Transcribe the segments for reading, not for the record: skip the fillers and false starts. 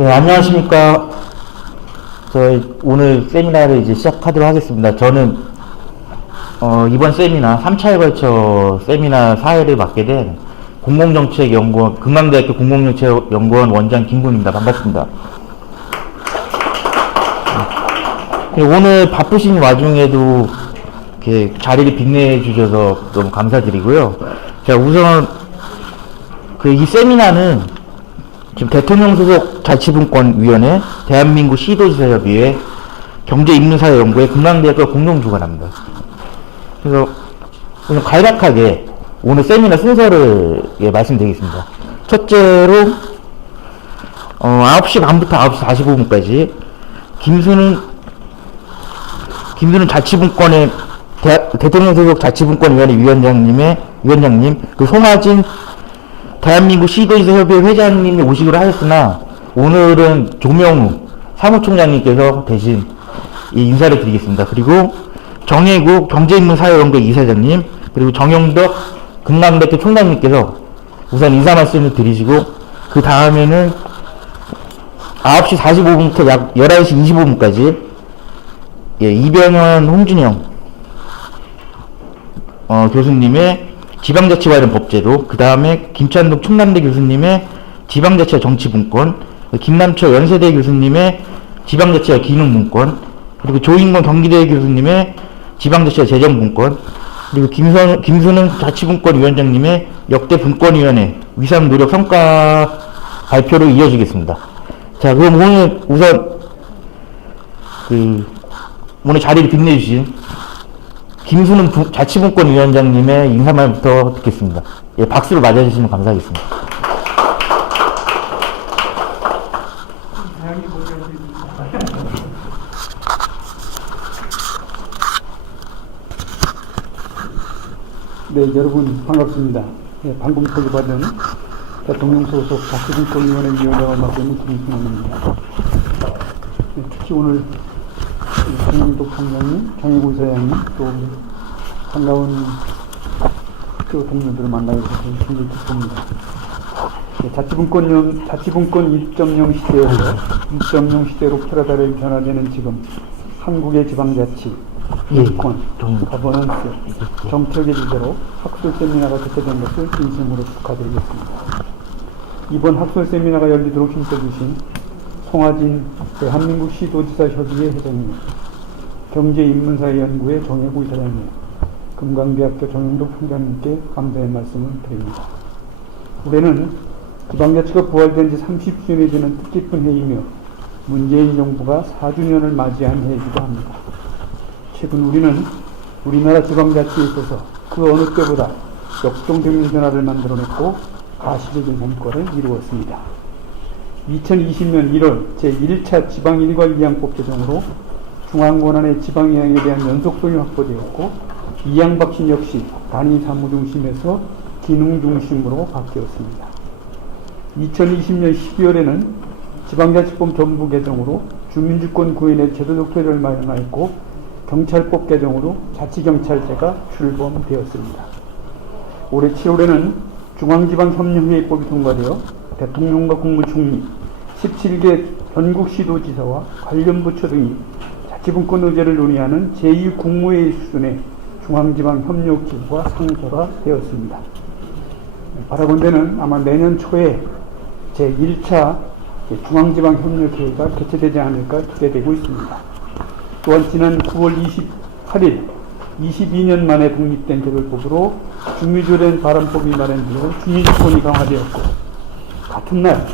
예, 안녕하십니까. 저희 오늘 세미나를 이제 시작하도록 하겠습니다. 저는 이번 세미나 3차에 걸쳐 세미나 사회를 맡게 된 공공정책연구원, 금강대학교 공공정책연구원 원장 김군입니다. 반갑습니다. 예, 오늘 바쁘신 와중에도 이렇게 자리를 빛내 주셔서 너무 감사드리고요. 자, 우선 이 세미나는 지금 대통령 소속 자치분권위원회, 대한민국 시도지사협의회, 경제인문사회연구회, 금강대학과 공동 주관합니다. 그래서 오늘 간략하게 오늘 세미나 순서를 말씀드리겠습니다. 첫째로 9시 반부터 9시 45분까지 김수는 자치분권의 대통령 소속 자치분권위원회 위원장님, 그 송하진 대한민국 시도지사협의회 회장님이 오시기로 하셨으나 오늘은 조명우 사무총장님께서 대신 인사를 드리겠습니다. 그리고 정혜국 경제인문사회연구회 이사장님, 그리고 정영덕 금강대학교 총장님께서 우선 인사 말씀을 드리시고, 그 다음에는 9시 45분부터 약 11시 25분까지 이병헌 홍준영 교수님의 지방자치 관련 법제도, 그 다음에 김찬독 충남대 교수님의 지방자치와 정치분권, 김남철 연세대 교수님의 지방자치와 기능분권, 그리고 조인권 경기대 교수님의 지방자치와 재정분권, 그리고 김수는 자치분권위원장님의 역대분권위원회 위상노력 성과 발표로 이어지겠습니다. 자, 그럼 오늘 우선 오늘 자리를 빛내주신 김수는 자치분권위원장님의 인사말부터 듣겠습니다. 예, 박수를 맞아주시면 감사하겠습니다. 네, 여러분 반갑습니다. 네, 방금 소개받은 대통령 소속 자치분권위원회 위원장을 맡고 있는 김순환입니다. 네, 특히 오늘 정영덕 총장님, 정혜구 이사장님, 또 반가운 학교 동료들을 만나게 돼서 굉장히 기쁩니다. 네, 자치분권 1.0 시대에서 2.0 시대로 패러다임이 변화되는 지금 한국의 지방자치, 인권, 거버넌스, 정책의 주제로 학술 세미나가 개최된 것을 진심으로 축하드리겠습니다. 이번 학술 세미나가 열리도록 힘써주신 송하진 대한민국 시도지사 협의회 회장님, 경제인문사회연구회 정혜구 이사장님, 금강대학교 정영덕 총장님께 감사의 말씀을 드립니다. 올해는 지방자치가 부활된 지 30주년이 되는 뜻깊은 해이며 문재인 정부가 4주년을 맞이한 해이기도 합니다. 최근 우리는 우리나라 지방자치에 있어서 그 어느 때보다 역동적인 변화를 만들어냈고 가시적인 성과를 이루었습니다. 2020년 1월 제1차 지방일괄이양법 제정으로 중앙권한의 지방이양에 대한 연속성이 확보되었고, 이양박신 역시 단위 사무중심에서 기능중심으로 바뀌었습니다. 2020년 12월에는 지방자치법 전부 개정으로 주민주권 구현의 제도적 토대를 마련하였고, 경찰법 개정으로 자치경찰제가 출범되었습니다. 올해 7월에는 중앙지방협력회의법이 통과되어 대통령과 국무총리, 17개 전국시도지사와 관련 부처 등이 자치분권 의제를 논의하는 제2국무회의 수준의 중앙지방협력기구가 상설화되었습니다. 바라건대는 아마 내년 초에 제1차 중앙지방협력회의가 개최되지 않을까 기대되고 있습니다. 또한 지난 9월 28일 22년 만에 독립된 개별법으로 중위조례 발안법이 마련되어 주민주권이 강화되었고, 같은 날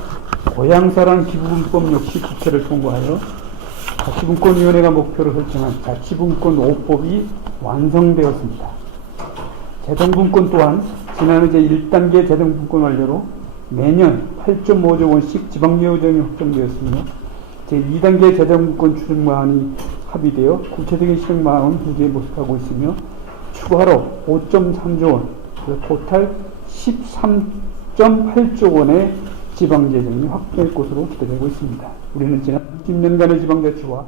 고향사랑 기부분법 역시 국회를 통과하여 자치분권위원회가 목표로 설정한 자치분권 5법이 완성되었습니다. 재정분권 또한 지난해 제1단계 재정분권 완료로 매년 8.5조 원씩 지방예우정이 확정되었으며, 제2단계 재정분권 추진안이 합의되어 구체적인 실행마음은 현재 모색하고 있으며, 추가로 5.3조 원, 토탈 13.8조 원의 지방재정이 확보될 것으로 기대되고 있습니다. 우리는 지난 10년간의 지방자치와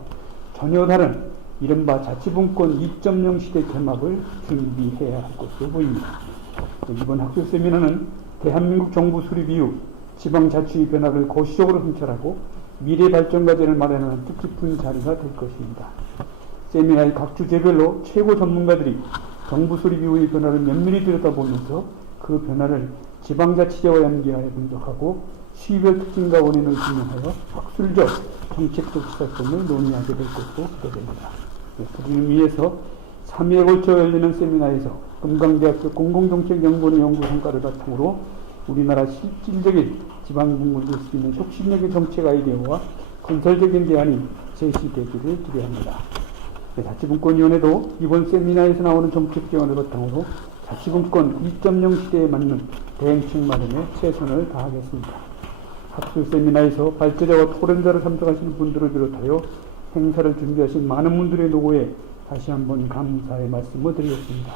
전혀 다른 이른바 자치분권 2.0 시대 개막을 준비해야 할 것으로 보입니다. 이번 학술 세미나는 대한민국 정부 수립 이후 지방자치의 변화를 거시적으로 성찰하고 미래 발전 과제를 마련하는 뜻깊은 자리가 될 것입니다. 세미나의 각 주제별로 최고 전문가들이 정부 수립 이후의 변화를 면밀히 들여다보면서 그 변화를 지방자치제와 연계하여 분석하고 시별 특징과 원인을 규명하여 학술적 정책적 시사점을 논의하게 될 것으로 기대됩니다. 그를 위해서 3회에 걸쳐 열리는 세미나에서 금강대학교 공공정책연구원의 연구 성과를 바탕으로 우리나라 실질적인 지방분권을 줄 수 있는 혁신적인 정책 아이디어와 건설적인 대안이 제시되기를 기대합니다. 자치분권위원회도 이번 세미나에서 나오는 정책 제안을 바탕으로 자치분권 2.0 시대에 맞는 대응책 마련에 최선을 다하겠습니다. 학술 세미나에서 발제자와 토론자를 참석하시는 분들을 비롯하여 행사를 준비하신 많은 분들의 노고에 다시 한번 감사의 말씀을 드리겠습니다.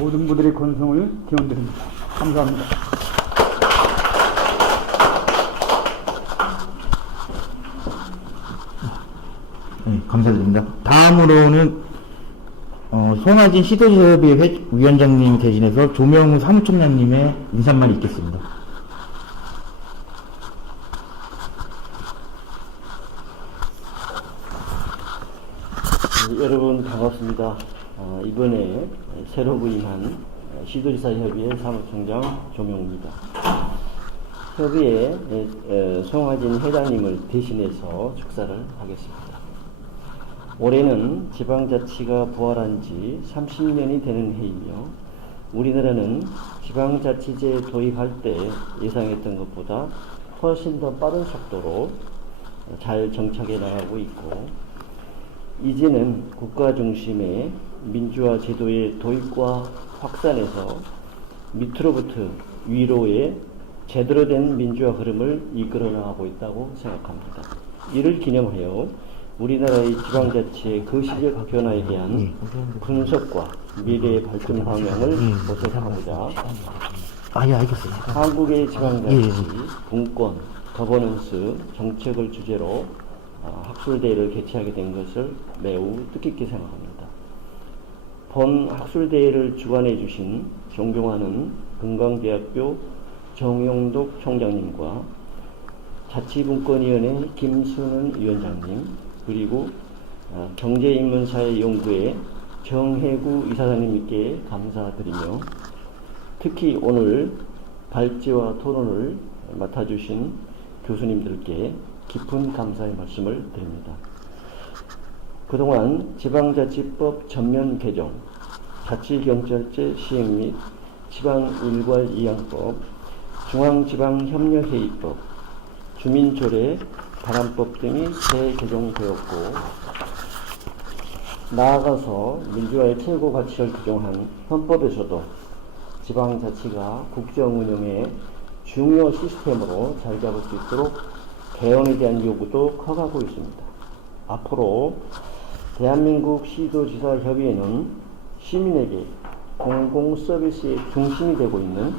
모든 분들의 건성을 기원드립니다. 감사합니다. 네, 감사드립니다. 다음으로는 송하진 시도지협의 위원장님 대신해서 조명우 사무총장님의 인사말이 있겠습니다. 여러분 반갑습니다. 이번에 새로 부임한 시도지사협의회 사무총장 조명우입니다. 협의회 송하진 회장님을 대신해서 축사를 하겠습니다. 올해는 지방자치가 부활한 지 30년이 되는 해이며 우리나라는 지방자치제 도입할 때 예상했던 것보다 훨씬 더 빠른 속도로 잘 정착해 나가고 있고 이제는 국가 중심의 민주화 제도의 도입과 확산에서 밑으로부터 위로의 제대로 된 민주화 흐름을 이끌어 나가고 있다고 생각합니다. 이를 기념하여 우리나라의 지방자치의 거시적 변화에 대한 분석과 미래의 발전 방향을 모색하고자 알겠습니다. 한국의 지방자치, 분권, 거버넌스 정책을 주제로 학술대회를 개최하게 된 것을 매우 뜻깊게 생각합니다. 본 학술대회를 주관해 주신 존경하는 금강대학교 정용독 총장님과 자치분권위원회 김순은 위원장님 그리고 경제인문사회연구회 정혜구 이사장님께 감사드리며 특히 오늘 발제와 토론을 맡아주신 교수님들께 깊은 감사의 말씀을 드립니다. 그동안 지방자치법 전면 개정, 자치경찰제 시행 및 지방일괄이양법, 중앙지방협력회의법, 주민조례, 반환법 등이 재개정되었고 나아가서 민주화의 최고 가치를 규정한 헌법에서도 지방자치가 국정운영의 중요 시스템으로 자리 잡을 수 있도록 개헌에 대한 요구도 커가고 있습니다. 앞으로 대한민국 시도지사협의회는 시민에게 공공서비스의 중심이 되고 있는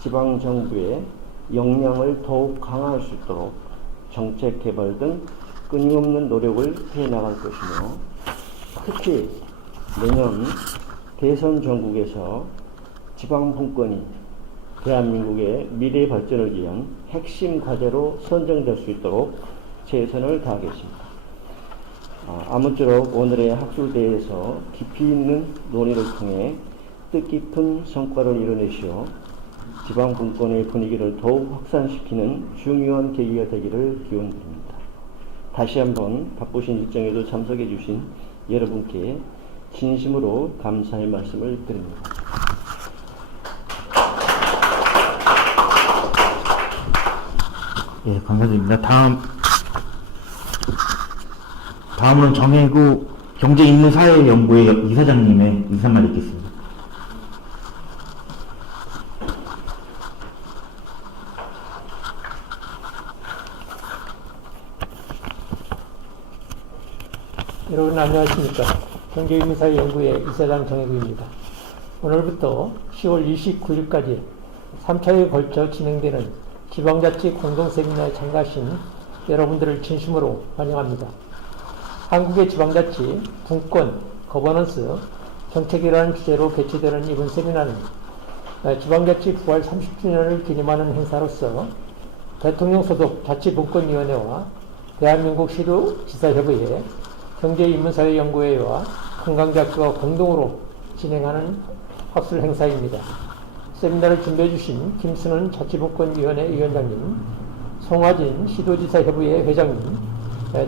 지방정부의 역량을 더욱 강화할 수 있도록 정책 개발 등 끊임없는 노력을 해나갈 것이며 특히 내년 대선 전국에서 지방분권이 대한민국의 미래 발전을 위한 핵심 과제로 선정될 수 있도록 최선을 다하겠습니다. 아무쪼록 오늘의 학술대회에서 깊이 있는 논의를 통해 뜻깊은 성과를 이뤄내시어 지방분권의 분위기를 더욱 확산시키는 중요한 계기가 되기를 기원드립니다. 다시 한번 바쁘신 일정에도 참석해 주신 여러분께 진심으로 감사의 말씀을 드립니다. 예, 감사드립니다. 다음으로는 정혜구 경제인문사회연구회 이사장님의 인사말 읽겠습니다. 여러분 안녕하십니까. 경제인문사회연구회 이사장 정혜구입니다. 오늘부터 10월 29일까지 3차에 걸쳐 진행되는 지방자치 공동세미나에 참가하신 여러분들을 진심으로 환영합니다. 한국의 지방자치, 분권, 거버넌스, 정책이라는 주제로 개최되는 이번 세미나는 지방자치 부활 30주년을 기념하는 행사로서 대통령 소속 자치분권위원회와 대한민국 시도지사협의회, 경제인문사회연구회와 한강대학교가 공동으로 진행하는 학술 행사입니다. 세미나를 준비해 주신 김순원 자치분권위원회 위원장님, 송화진 시도지사협의회 회장님,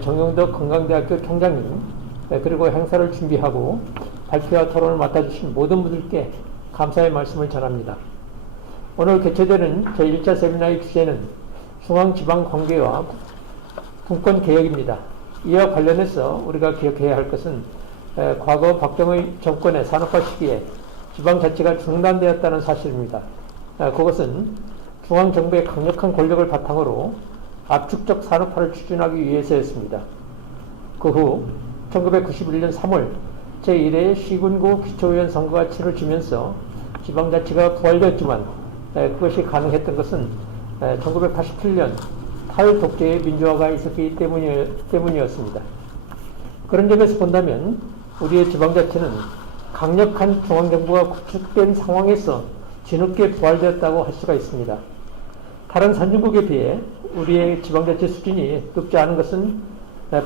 정용덕 건강대학교 총장님, 그리고 행사를 준비하고 발표와 토론을 맡아주신 모든 분들께 감사의 말씀을 전합니다. 오늘 개최되는 제1차 세미나의 주제는 중앙지방관계와 분권개혁입니다. 이와 관련해서 우리가 기억해야 할 것은 과거 박정희 정권의 산업화 시기에 지방자치가 중단되었다는 사실입니다. 그것은 중앙정부의 강력한 권력을 바탕으로 압축적 산업화를 추진하기 위해서였습니다. 그 후 1991년 3월 제1회 시군구 기초의원 선거가 치러지면서 지방자치가 부활되었지만 그것이 가능했던 것은 1987년 탈독재의 민주화가 있었기 때문이었습니다. 그런 점에서 본다면 우리의 지방자치는 강력한 중앙정부가 구축된 상황에서 뒤늦게 부활되었다고 할 수가 있습니다. 다른 선진국에 비해 우리의 지방자치 수준이 높지 않은 것은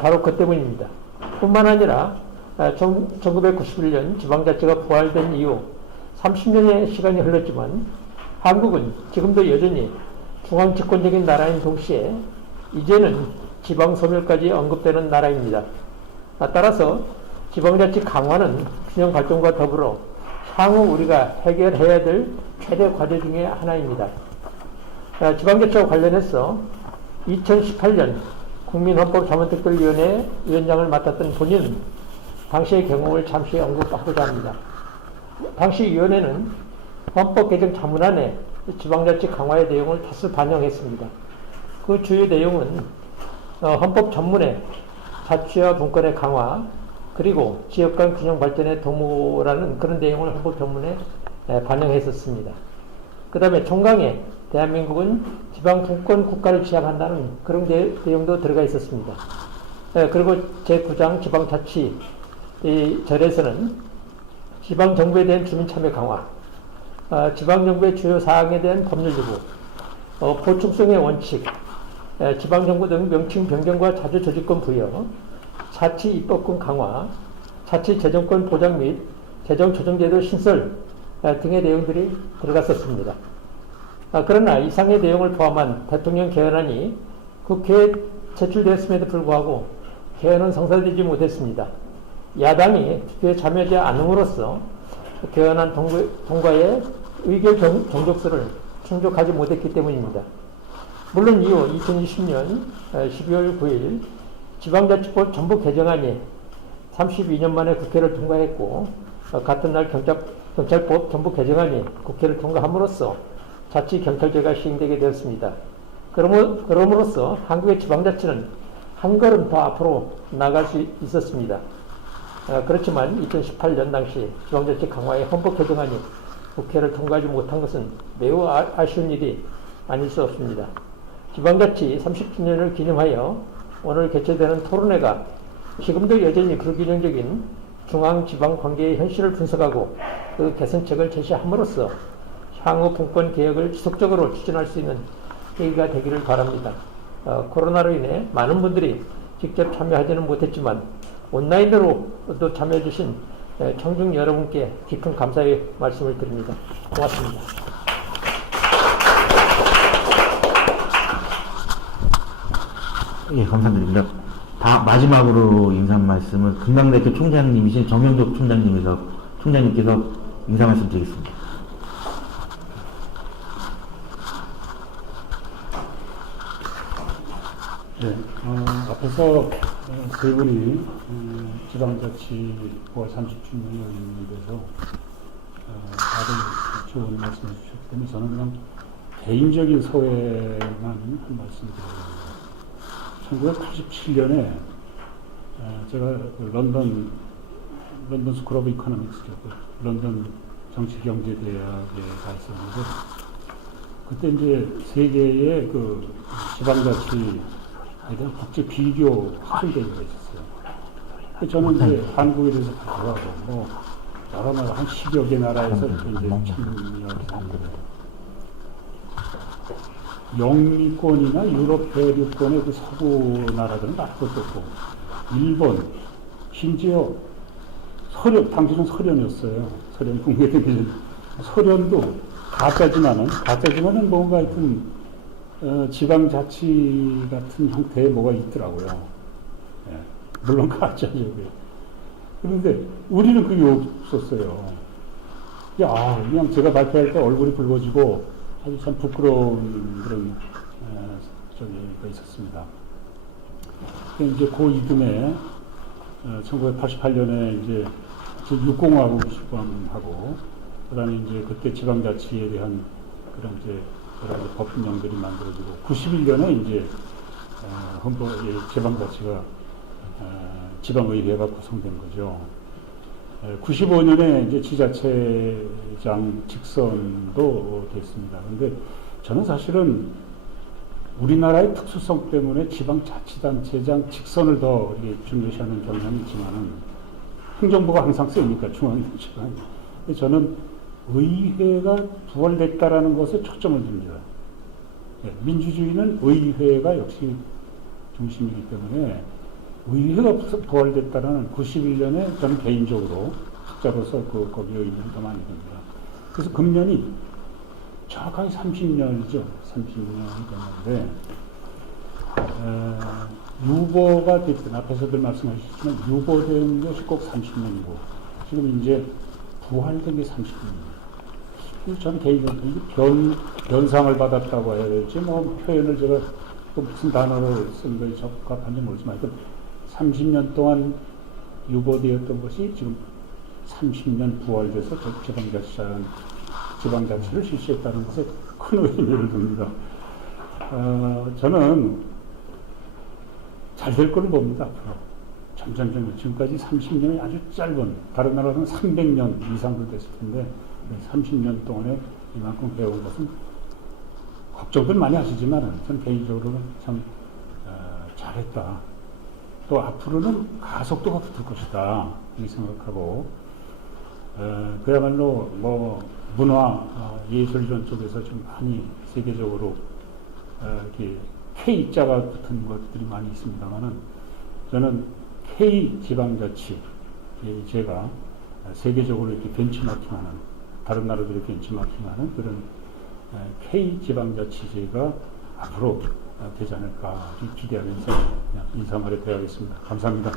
바로 그 때문입니다. 뿐만 아니라 1991년 지방자치가 부활된 이후 30년의 시간이 흘렀지만 한국은 지금도 여전히 중앙집권적인 나라인 동시에 이제는 지방소멸까지 언급되는 나라입니다. 따라서 지방자치 강화는 균형 발전과 더불어 향후 우리가 해결해야 될 최대 과제 중의 하나입니다. 지방자치와 관련해서 2018년 국민헌법자문특별위원회 위원장을 맡았던 본인은 당시의 경험을 잠시 언급하고자 합니다. 당시 위원회는 헌법 개정 자문안에 지방자치 강화의 내용을 다수 반영했습니다. 그 주요 내용은 헌법 전문의 자치와 분권의 강화, 그리고 지역 간 균형 발전의 도모라는 그런 내용을 헌법 전문에 반영했었습니다. 그 다음에 총강에 대한민국은 지방 분권 국가를 지향한다는 그런 내용도 들어가 있었습니다. 그리고 제9장 지방자치 절에서는 지방정부에 대한 주민참여 강화, 지방정부의 주요 사항에 대한 법률 요구, 보충성의 원칙, 지방정부 등 명칭 변경과 자주조직권 부여, 자치 입법권 강화, 자치 재정권 보장 및 재정조정제도 신설 등의 내용들이 들어갔었습니다. 그러나 이상의 내용을 포함한 대통령 개헌안이 국회에 제출되었음에도 불구하고 개헌은 성사되지 못했습니다. 야당이 투표에 참여하지 않음으로써 개헌안 통과에 의결 정족수를 충족하지 못했기 때문입니다. 물론 이후 2020년 12월 9일 지방자치법 전부 개정안이 32년 만에 국회를 통과했고, 같은 날 경찰법 전부 개정안이 국회를 통과함으로써 자치경찰제가 시행되게 되었습니다. 그럼으로써 한국의 지방자치는 한 걸음 더 앞으로 나갈 수 있었습니다. 그렇지만 2018년 당시 지방자치 강화의 헌법 개정안이 국회를 통과하지 못한 것은 매우 아쉬운 일이 아닐 수 없습니다. 지방자치 30주년을 기념하여 오늘 개최되는 토론회가 지금도 여전히 불균형적인 중앙지방 관계의 현실을 분석하고 그 개선책을 제시함으로써 향후 분권 개혁을 지속적으로 추진할 수 있는 계기가 되기를 바랍니다. 코로나로 인해 많은 분들이 직접 참여하지는 못했지만 온라인으로도 참여해 주신 청중 여러분께 깊은 감사의 말씀을 드립니다. 고맙습니다. 예, 감사드립니다. 마지막으로 인사 말씀은 금강대학교 총장님이신 정영덕 총장님께서 인사 말씀 드리겠습니다. 네, 앞에서 세 분이 지방자치 5월 30주년 연대에서 다들 좋은 말씀해 주셨기 때문에 저는 그냥 개인적인 소회만 한 말씀 드리겠습니다. 1987년에 제가 그 런던 스쿨 오브 이코노믹스 런던 정치경제대학에 가 있었는데, 그때 이제 세계의 그 지방자치 대한 국제 비교 학술대회가 있었어요. 저는 이제 한국에 대해서 가져가고 여러 나라 한 10여 개 나라에서 이제 참여를 했는데, 영미권이나 유럽 대륙권의 그 서구 나라들은 다 그것도 없고, 일본, 심지어 당시는 소련이었어요. 소련 붕괴되기 전. 소련도 가짜지만은 뭔가 하여튼, 지방자치 같은 형태의 뭐가 있더라고요. 예, 물론 가짜죠. 그게. 그런데 우리는 그게 없었어요. 그냥 제가 발표할 때 얼굴이 붉어지고 아주 참 부끄러운 그런 저기가 있었습니다. 이제 그 이듬해 1988년에 이제 제6공화국 시범하고 그다음에 이제 그때 지방자치에 대한 그런 이제 여러 가지 법령들이 만들어지고 91년에 이제 헌법 지방자치가 지방의회가 구성된 거죠. 95년에 이제 지자체장 직선도 됐습니다. 근데 저는 사실은 우리나라의 특수성 때문에 지방자치단체장 직선을 더 중요시하는 경향이 있지만은 행정부가 항상 세니까 중앙지방. 저는 의회가 부활됐다라는 것에 초점을 둡니다. 민주주의는 의회가 역시 중심이기 때문에 의회가 부활됐다는 91년에 저는 개인적으로 학자로서 거기에 의미를 더 많이 듭니다. 그래서 금년이 정확하게 30년이죠. 30년이 됐는데, 유보가 됐든, 앞에서들 말씀하셨지만, 유보된 것이 꼭 30년이고, 지금 이제 부활된 게 30년입니다. 저는 개인적으로 변상을 받았다고 해야 될지, 뭐 표현을 제가 또 무슨 단어를 쓴 거에 적합한지 모르지만, 30년 동안 유보되었던 것이 지금 30년 부활돼서 지방자치를 실시했다는 것에 큰 의미를 둡니다. 저는 잘 될 거를 봅니다, 앞으로. 점점 지금까지 30년이 아주 짧은, 다른 나라는 300년 이상도 됐을 텐데, 30년 동안에 이만큼 배운 것은 걱정들 많이 하시지만, 저는 개인적으로는 참 잘했다. 또 앞으로는 가속도가 붙을 것이다 이렇게 생각하고 그야말로 뭐 문화 예술 이런 쪽에서 좀 많이 세계적으로 이렇게 K자가 붙은 것들이 많이 있습니다만은 저는 K 지방자치 제가 세계적으로 이렇게 벤치마킹하는 다른 나라들이 벤치마킹하는 그런 K 지방자치제가 앞으로 되지 않을까 기대하면서 그냥 인사말에 대하겠습니다. 감사합니다.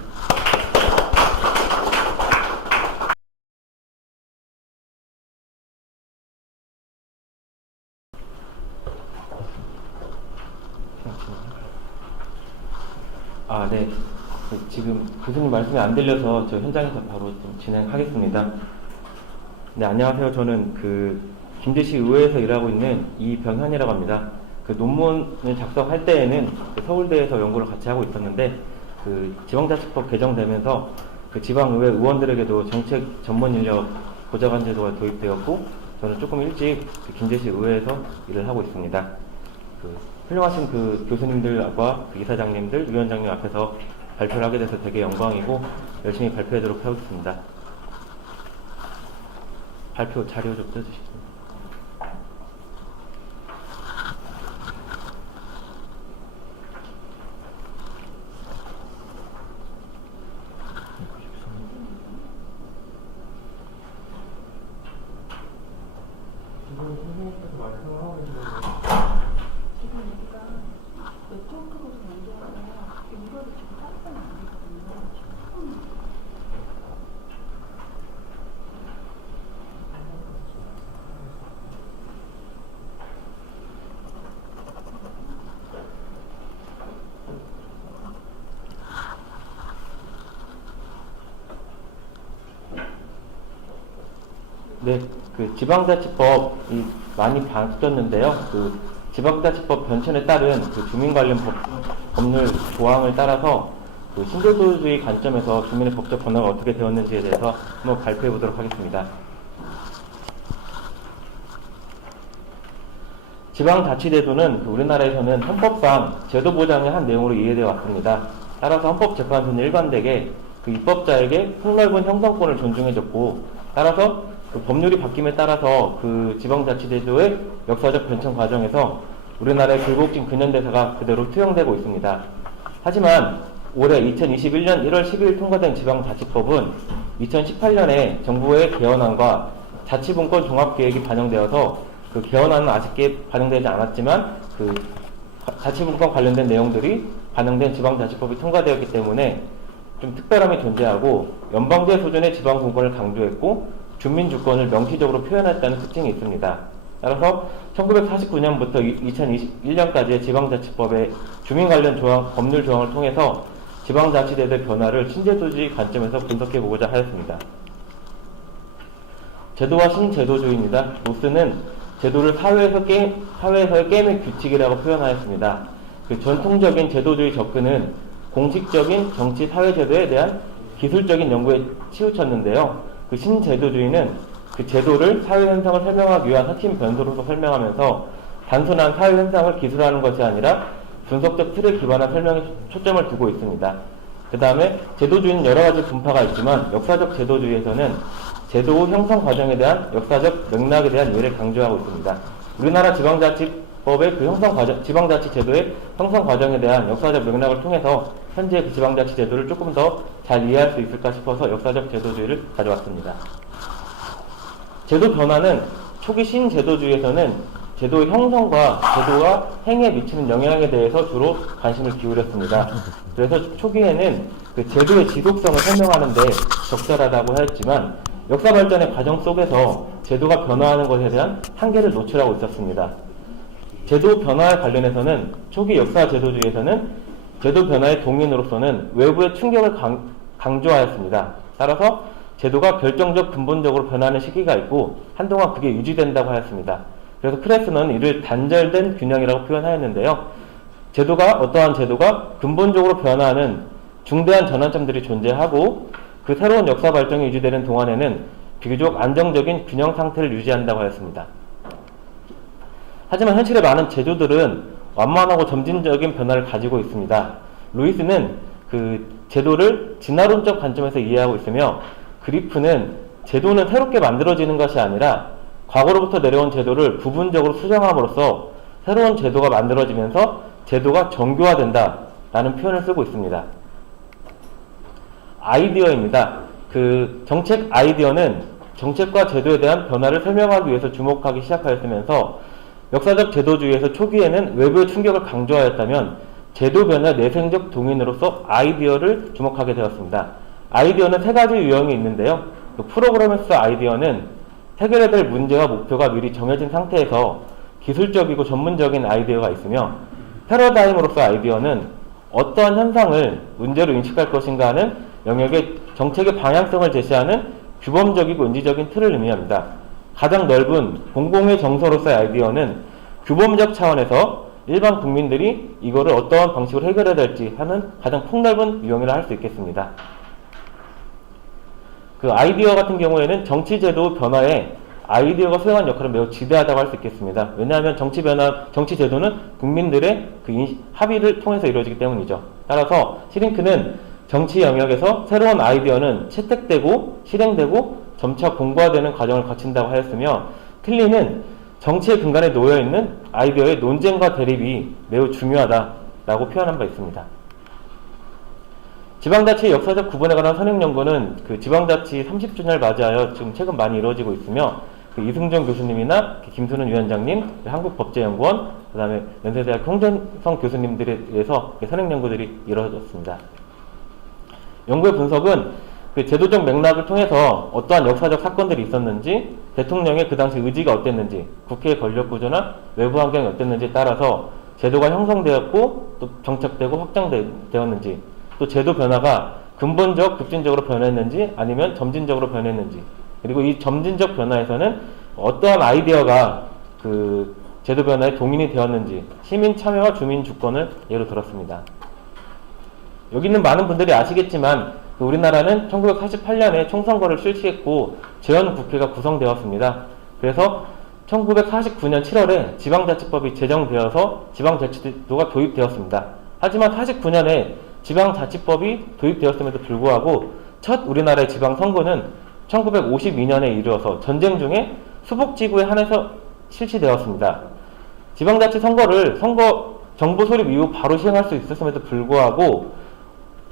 네. 지금 교수님 말씀이 안 들려서 저 현장에서 바로 좀 진행하겠습니다. 네, 안녕하세요. 저는 김제시 의회에서 일하고 있는 이병현이라고 합니다. 논문을 작성할 때에는 서울대에서 연구를 같이 하고 있었는데 지방자치법 개정되면서 지방의회 의원들에게도 정책 전문 인력 보좌관 제도가 도입되었고 저는 조금 일찍 김제시 의회에서 일을 하고 있습니다. 훌륭하신 교수님들과 이사장님들, 위원장님 앞에서 발표를 하게 돼서 되게 영광이고 열심히 발표하도록 하겠습니다. 발표 자료 좀 떼주시죠. 네, 지방자치법이 많이 바뀌었는데요. 지방자치법 변천에 따른 주민 관련 법률 조항을 따라서 신조소주의 관점에서 주민의 법적 권한가 어떻게 되었는지에 대해서 한번 발표해 보도록 하겠습니다. 지방자치제도는 우리나라에서는 헌법상 제도 보장의 한 내용으로 이해되어 왔습니다. 따라서 헌법재판소는 일관되게 입법자에게 폭넓은 형성권을 존중해줬고, 따라서 법률이 바뀜에 따라서 지방자치제도의 역사적 변천 과정에서 우리나라의 굴곡진 근현대사가 그대로 투영되고 있습니다. 하지만 올해 2021년 1월 12일 통과된 지방자치법은 2018년에 정부의 개헌안과 자치분권 종합계획이 반영되어서 그 개헌안은 아쉽게 반영되지 않았지만 그 자치분권 관련된 내용들이 반영된 지방자치법이 통과되었기 때문에 좀 특별함이 존재하고 연방제 수준의 지방분권을 강조했고 주민주권을 명시적으로 표현했다는 특징이 있습니다. 따라서 1949년부터 2021년까지의 지방자치법의 주민 관련 법률 조항을 통해서 지방자치제도의 변화를 신제도주의 관점에서 분석해보고자 하였습니다. 제도와 신제도주의입니다. 로스는 제도를 사회에서의 게임의 규칙이라고 표현하였습니다. 그 전통적인 제도주의 접근은 공식적인 정치 사회제도에 대한 기술적인 연구에 치우쳤는데요. 그 신제도주의는 그 제도를 사회현상을 설명하기 위한 핵심 변수로서 설명하면서 단순한 사회현상을 기술하는 것이 아니라 분석적 틀에 기반한 설명에 초점을 두고 있습니다. 그 다음에 제도주의는 여러 가지 분파가 있지만 역사적 제도주의에서는 제도 형성 과정에 대한 역사적 맥락에 대한 이해를 강조하고 있습니다. 우리나라 지방자치법의 그 지방자치 제도의 형성 과정에 대한 역사적 맥락을 통해서 현재 그 지방자치 제도를 조금 더 잘 이해할 수 있을까 싶어서 역사적 제도주의를 가져왔습니다. 제도 변화는 초기 신제도주의에서는 제도의 형성과 제도가 행위에 미치는 영향에 대해서 주로 관심을 기울였습니다. 그래서 초기에는 그 제도의 지속성을 설명하는 데 적절하다고 하였지만 역사 발전의 과정 속에서 제도가 변화하는 것에 대한 한계를 노출하고 있었습니다. 제도 변화에 관련해서는 초기 역사 제도주의에서는 제도 변화의 동인으로서는 외부의 충격을 강조하였습니다. 따라서 제도가 결정적 근본적으로 변하는 시기가 있고 한동안 그게 유지된다고 하였습니다. 그래서 크레스는 이를 단절된 균형이라고 표현하였는데요. 어떠한 제도가 근본적으로 변화하는 중대한 전환점들이 존재하고 그 새로운 역사 발전이 유지되는 동안에는 비교적 안정적인 균형 상태를 유지한다고 하였습니다. 하지만 현실의 많은 제도들은 완만하고 점진적인 변화를 가지고 있습니다. 루이스는 그 제도를 진화론적 관점에서 이해하고 있으며 그리프는 제도는 새롭게 만들어지는 것이 아니라 과거로부터 내려온 제도를 부분적으로 수정함으로써 새로운 제도가 만들어지면서 제도가 정교화된다라는 표현을 쓰고 있습니다. 아이디어입니다. 그 정책 아이디어는 정책과 제도에 대한 변화를 설명하기 위해서 주목하기 시작하였으면서 역사적 제도주의에서 초기에는 외부의 충격을 강조하였다면 제도 변화의 내생적 동인으로서 아이디어를 주목하게 되었습니다. 아이디어는 세 가지 유형이 있는데요. 그 프로그래머스 아이디어는 해결해야 될 문제와 목표가 미리 정해진 상태에서 기술적이고 전문적인 아이디어가 있으며 패러다임으로서 아이디어는 어떠한 현상을 문제로 인식할 것인가 하는 영역의 정책의 방향성을 제시하는 규범적이고 은지적인 틀을 의미합니다. 가장 넓은 공공의 정서로서의 아이디어는 규범적 차원에서 일반 국민들이 이거를 어떠한 방식으로 해결해야 될지 하는 가장 폭넓은 유형이라 할 수 있겠습니다. 그 아이디어 같은 경우에는 정치제도 변화에 아이디어가 수행한 역할은 매우 지대하다고 할 수 있겠습니다. 왜냐하면 정치 제도는 국민들의 그 합의를 통해서 이루어지기 때문이죠. 따라서 시링크는 정치 영역에서 새로운 아이디어는 채택되고 실행되고 점차 공고화되는 과정을 거친다고 하였으며 틀리는 정치의 근간에 놓여있는 아이디어의 논쟁과 대립이 매우 중요하다라고 표현한 바 있습니다. 지방자치의 역사적 구분에 관한 선행연구는 그 지방자치 30주년을 맞이하여 지금 최근 많이 이루어지고 있으며 그 이승정 교수님이나 김순훈 위원장님, 한국법제연구원, 그 다음에 연세대학 홍준성 교수님들에 의해서 선행연구들이 이루어졌습니다. 연구의 분석은 그 제도적 맥락을 통해서 어떠한 역사적 사건들이 있었는지, 대통령의 그 당시 의지가 어땠는지, 국회의 권력 구조나 외부 환경이 어땠는지에 따라서 제도가 형성되었고 또 정착되고 확장되었는지, 또 제도 변화가 근본적, 급진적으로 변했는지 아니면 점진적으로 변했는지, 그리고 이 점진적 변화에서는 어떠한 아이디어가 그 제도 변화에 동인이 되었는지 시민 참여와 주민 주권을 예로 들었습니다. 여기 있는 많은 분들이 아시겠지만 우리나라는 1948년에 총선거를 실시했고 재헌국회가 구성되었습니다. 그래서 1949년 7월에 지방자치법이 제정되어서 지방자치제도가 도입되었습니다. 하지만 49년에 지방자치법이 도입되었음에도 불구하고 첫 우리나라의 지방선거는 1952년에 이르러서 전쟁 중에 수복지구에 한해서 실시되었습니다. 지방자치 선거를 정부 수립 이후 바로 시행할 수 있었음에도 불구하고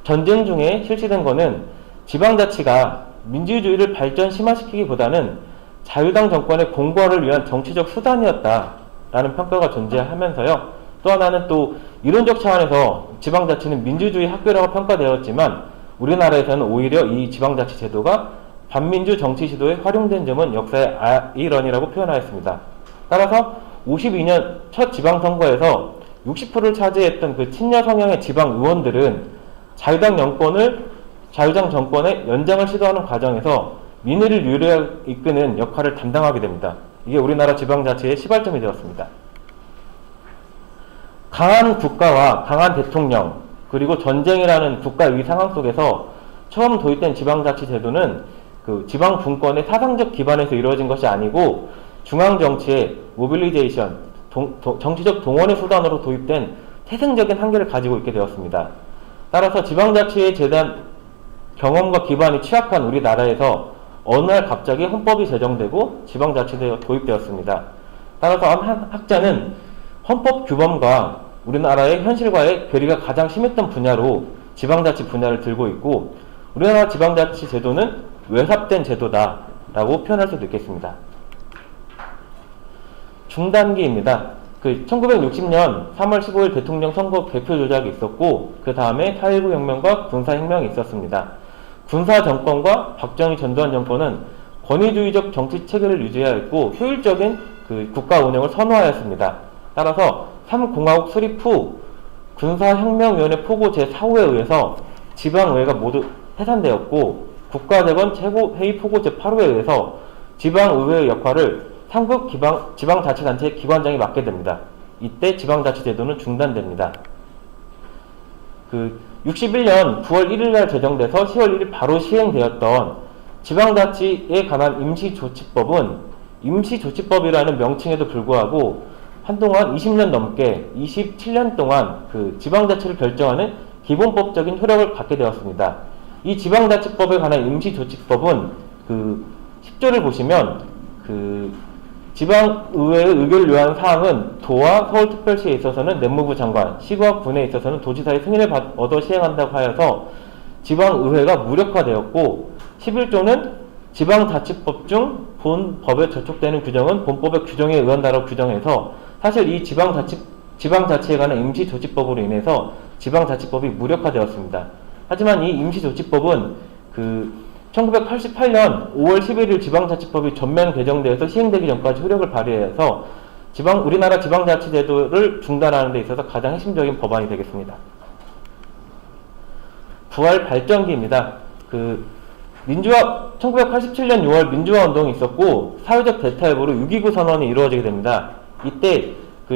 전쟁 중에 실시된 것은 지방자치가 민주주의를 발전 심화시키기보다는 자유당 정권의 공고화를 위한 정치적 수단이었다라는 평가가 존재하면서요. 또 하나는 또 이론적 차원에서 지방자치는 민주주의 학교라고 평가되었지만 우리나라에서는 오히려 이 지방자치 제도가 반민주 정치 시도에 활용된 점은 역사의 아이러니라고 표현하였습니다. 따라서 52년 첫 지방선거에서 60%를 차지했던 그 친여 성향의 지방 의원들은 자유당 정권의 연장을 시도하는 과정에서 민의를 유리하게 이끄는 역할을 담당하게 됩니다. 이게 우리나라 지방자치의 시발점이 되었습니다. 강한 국가와 강한 대통령, 그리고 전쟁이라는 국가위 상황 속에서 처음 도입된 지방자치 제도는 그 지방 분권의 사상적 기반에서 이루어진 것이 아니고 중앙정치의 모빌리제이션, 정치적 동원의 수단으로 도입된 태생적인 한계를 가지고 있게 되었습니다. 따라서 지방자치에 대한 경험과 기반이 취약한 우리나라에서 어느 날 갑자기 헌법이 제정되고 지방자치제가 도입되었습니다. 따라서 한 학자는 헌법 규범과 우리나라의 현실과의 괴리가 가장 심했던 분야로 지방자치 분야를 들고 있고, 우리나라 지방자치 제도는 외삽된 제도다라고 표현할 수도 있겠습니다. 중단기입니다. 1960년 3월 15일 대통령 선거 개표 조작이 있었고, 그 다음에 4.19 혁명과 군사혁명이 있었습니다. 군사 정권과 박정희 전두환 정권은 권위주의적 정치 체계를 유지하였고 효율적인 국가 운영을 선호하였습니다. 따라서 3공화국 수립 후 군사혁명위원회 포고 제4호에 의해서 지방의회가 모두 해산되었고, 국가재건 최고회의 포고 제8호에 의해서 지방의회의 역할을 3급 지방자치단체의 기관장이 맡게 됩니다. 이때 지방자치제도는 중단됩니다. 61년 9월 1일날 제정돼서 10월 1일 바로 시행되었던 지방자치에 관한 임시조치법은 임시조치법이라는 명칭에도 불구하고 한동안 20년 넘게 27년 동안 지방자치를 결정하는 기본법적인 효력을 갖게 되었습니다. 이 지방자치법에 관한 임시조치법은 10조를 보시면 지방의회의 의결을 요하는 사항은 도와 서울특별시에 있어서는 내무부 장관, 시와 군에 있어서는 도지사의 승인을 얻어 시행한다고 하여서 지방의회가 무력화되었고, 11조는 지방자치법 중 본법에 저촉되는 규정은 본법의 규정에 의한다라고 규정해서 사실 이 지방자치에 관한 임시조치법으로 인해서 지방자치법이 무력화되었습니다. 하지만 이 임시조치법은 1988년 5월 11일 지방자치법이 전면 개정되어서 시행되기 전까지 효력을 발휘해서 우리나라 지방자치제도를 중단하는 데 있어서 가장 핵심적인 법안이 되겠습니다. 부활 발전기입니다. 1987년 6월 민주화 운동이 있었고 사회적 대타협으로 6.29 선언이 이루어지게 됩니다. 이때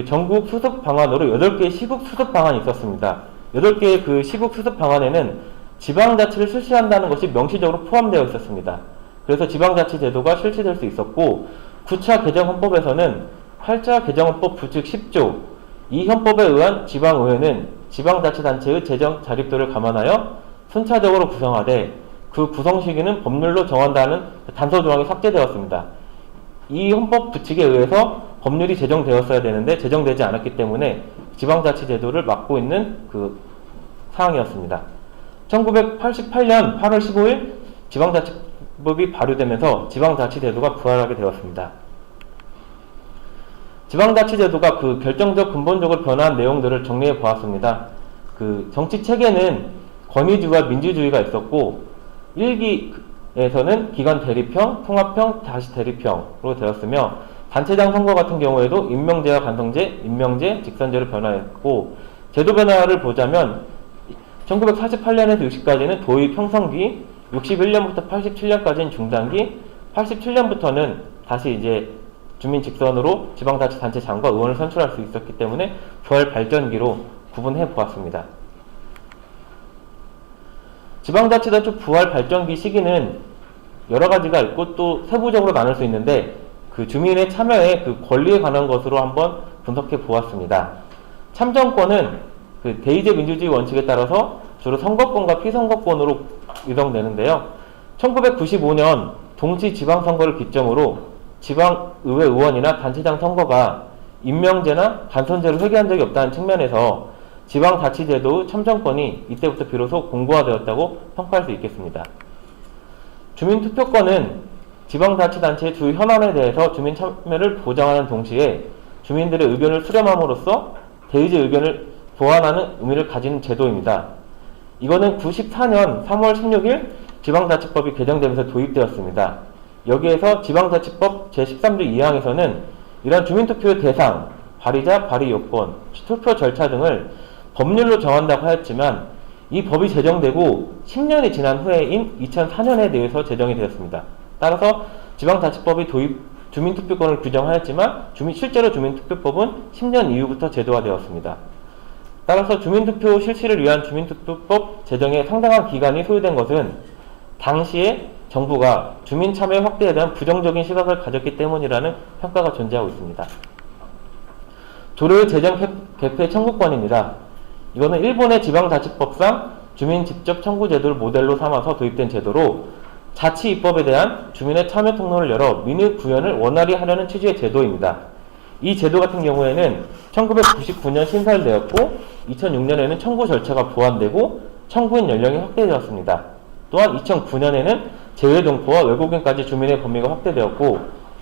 전국 수습 방안으로 8개의 시국 수습 방안이 있었습니다. 8개의 시국 수습 방안에는 지방자치를 실시한다는 것이 명시적으로 포함되어 있었습니다. 그래서 지방자치 제도가 실시될 수 있었고, 9차 개정헌법에서는 8차 개정헌법 부칙 10조, 이 헌법에 의한 지방의회는 지방자치단체의 재정 자립도를 감안하여 순차적으로 구성하되 그 구성 시기는 법률로 정한다는 단서 조항이 삭제되었습니다. 이 헌법 부칙에 의해서 법률이 제정되었어야 되는데 제정되지 않았기 때문에 지방자치 제도를 막고 있는 사항이었습니다. 1988년 8월 15일 지방자치법이 발효되면서 지방자치제도가 부활하게 되었습니다. 지방자치제도가 결정적 근본적으로 변화한 내용들을 정리해 보았습니다. 정치체계는 권위주의와 민주주의가 있었고 1기에서는 기관 대립형, 통합형, 다시 대립형으로 되었으며 단체장 선거 같은 경우에도 임명제와 간성제, 임명제, 직선제로 변화했고, 제도 변화를 보자면 1948년에서 60까지는 도입 형성기, 61년부터 87년까지는 중단기, 87년부터는 다시 이제 주민 직선으로 지방자치단체장과 의원을 선출할 수 있었기 때문에 부활 발전기로 구분해 보았습니다. 지방자치단체 부활 발전기 시기는 여러 가지가 있고 또 세부적으로 나눌 수 있는데 주민의 참여의 권리에 관한 것으로 한번 분석해 보았습니다. 참정권은 대의제 민주주의 원칙에 따라서 주로 선거권과 피선거권으로 유동되는데요. 1995년 동시 지방선거를 기점으로 지방의회 의원이나 단체장 선거가 임명제나 간선제를 회귀한 적이 없다는 측면에서 지방자치제도 참정권이 이때부터 비로소 공고화되었다고 평가할 수 있겠습니다. 주민투표권은 지방자치단체의 주 현안에 대해서 주민 참여를 보장하는 동시에 주민들의 의견을 수렴함으로써 대의제 의견을 보완하는 의미를 가진 제도입니다. 이거는 94년 3월 16일 지방자치법이 개정되면서 도입되었습니다. 여기에서 지방자치법 제13조 2항에서는 이런 주민투표의 대상, 발의자, 발의 요건, 투표 절차 등을 법률로 정한다고 하였지만 이 법이 제정되고 10년이 지난 후에인 2004년에 대해서 제정이 되었습니다. 따라서 지방자치법이 주민투표권을 규정하였지만 실제로 주민투표법은 10년 이후부터 제도화되었습니다. 따라서 주민투표 실시를 위한 주민투표법 제정에 상당한 기간이 소요된 것은 당시에 정부가 주민 참여 확대에 대한 부정적인 시각을 가졌기 때문이라는 평가가 존재하고 있습니다. 조례의 제정 개폐 청구권입니다. 이거는 일본의 지방자치법상 주민 직접 청구 제도를 모델로 삼아서 도입된 제도로 자치 입법에 대한 주민의 참여 통로를 열어 민의 구현을 원활히 하려는 취지의 제도입니다. 이 제도 같은 경우에는 1999년 신설되었고 2006년에는 청구 절차가 보완되고 청구인 연령이 확대되었습니다. 또한 2009년에는 재외동포와 외국인까지 주민의 범위가 확대되었고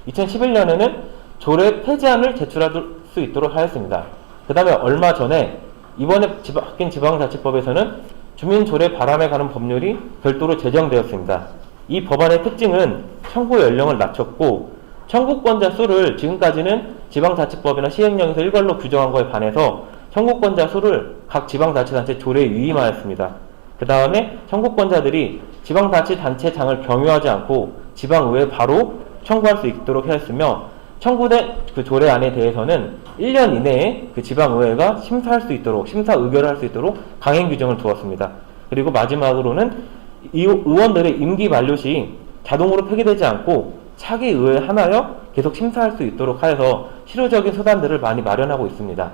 2011년에는 조례 폐지안을 제출할 수 있도록 하였습니다. 그 다음에 얼마 전에 이번에 바뀐 지방자치법에서는 주민조례 바람에 가는 법률이 별도로 제정되었습니다. 이 법안의 특징은 청구 연령을 낮췄고 청구권자 수를 지금까지는 지방자치법이나 시행령에서 일괄로 규정한 것에 반해서 청구권자 수를 각 지방자치단체 조례에 위임하였습니다. 그 다음에 청구권자들이 지방자치단체장을 경유하지 않고 지방의회에 바로 청구할 수 있도록 하였으며 청구된 그 조례안에 대해서는 1년 이내에 그 지방의회가 심사 의결을 할 수 있도록 강행 규정을 두었습니다. 그리고 마지막으로는 이 의원들의 임기 만료 시 자동으로 폐기되지 않고 차기 의회에 한하여 계속 심사할 수 있도록 하여서 실효적인 수단들을 많이 마련하고 있습니다.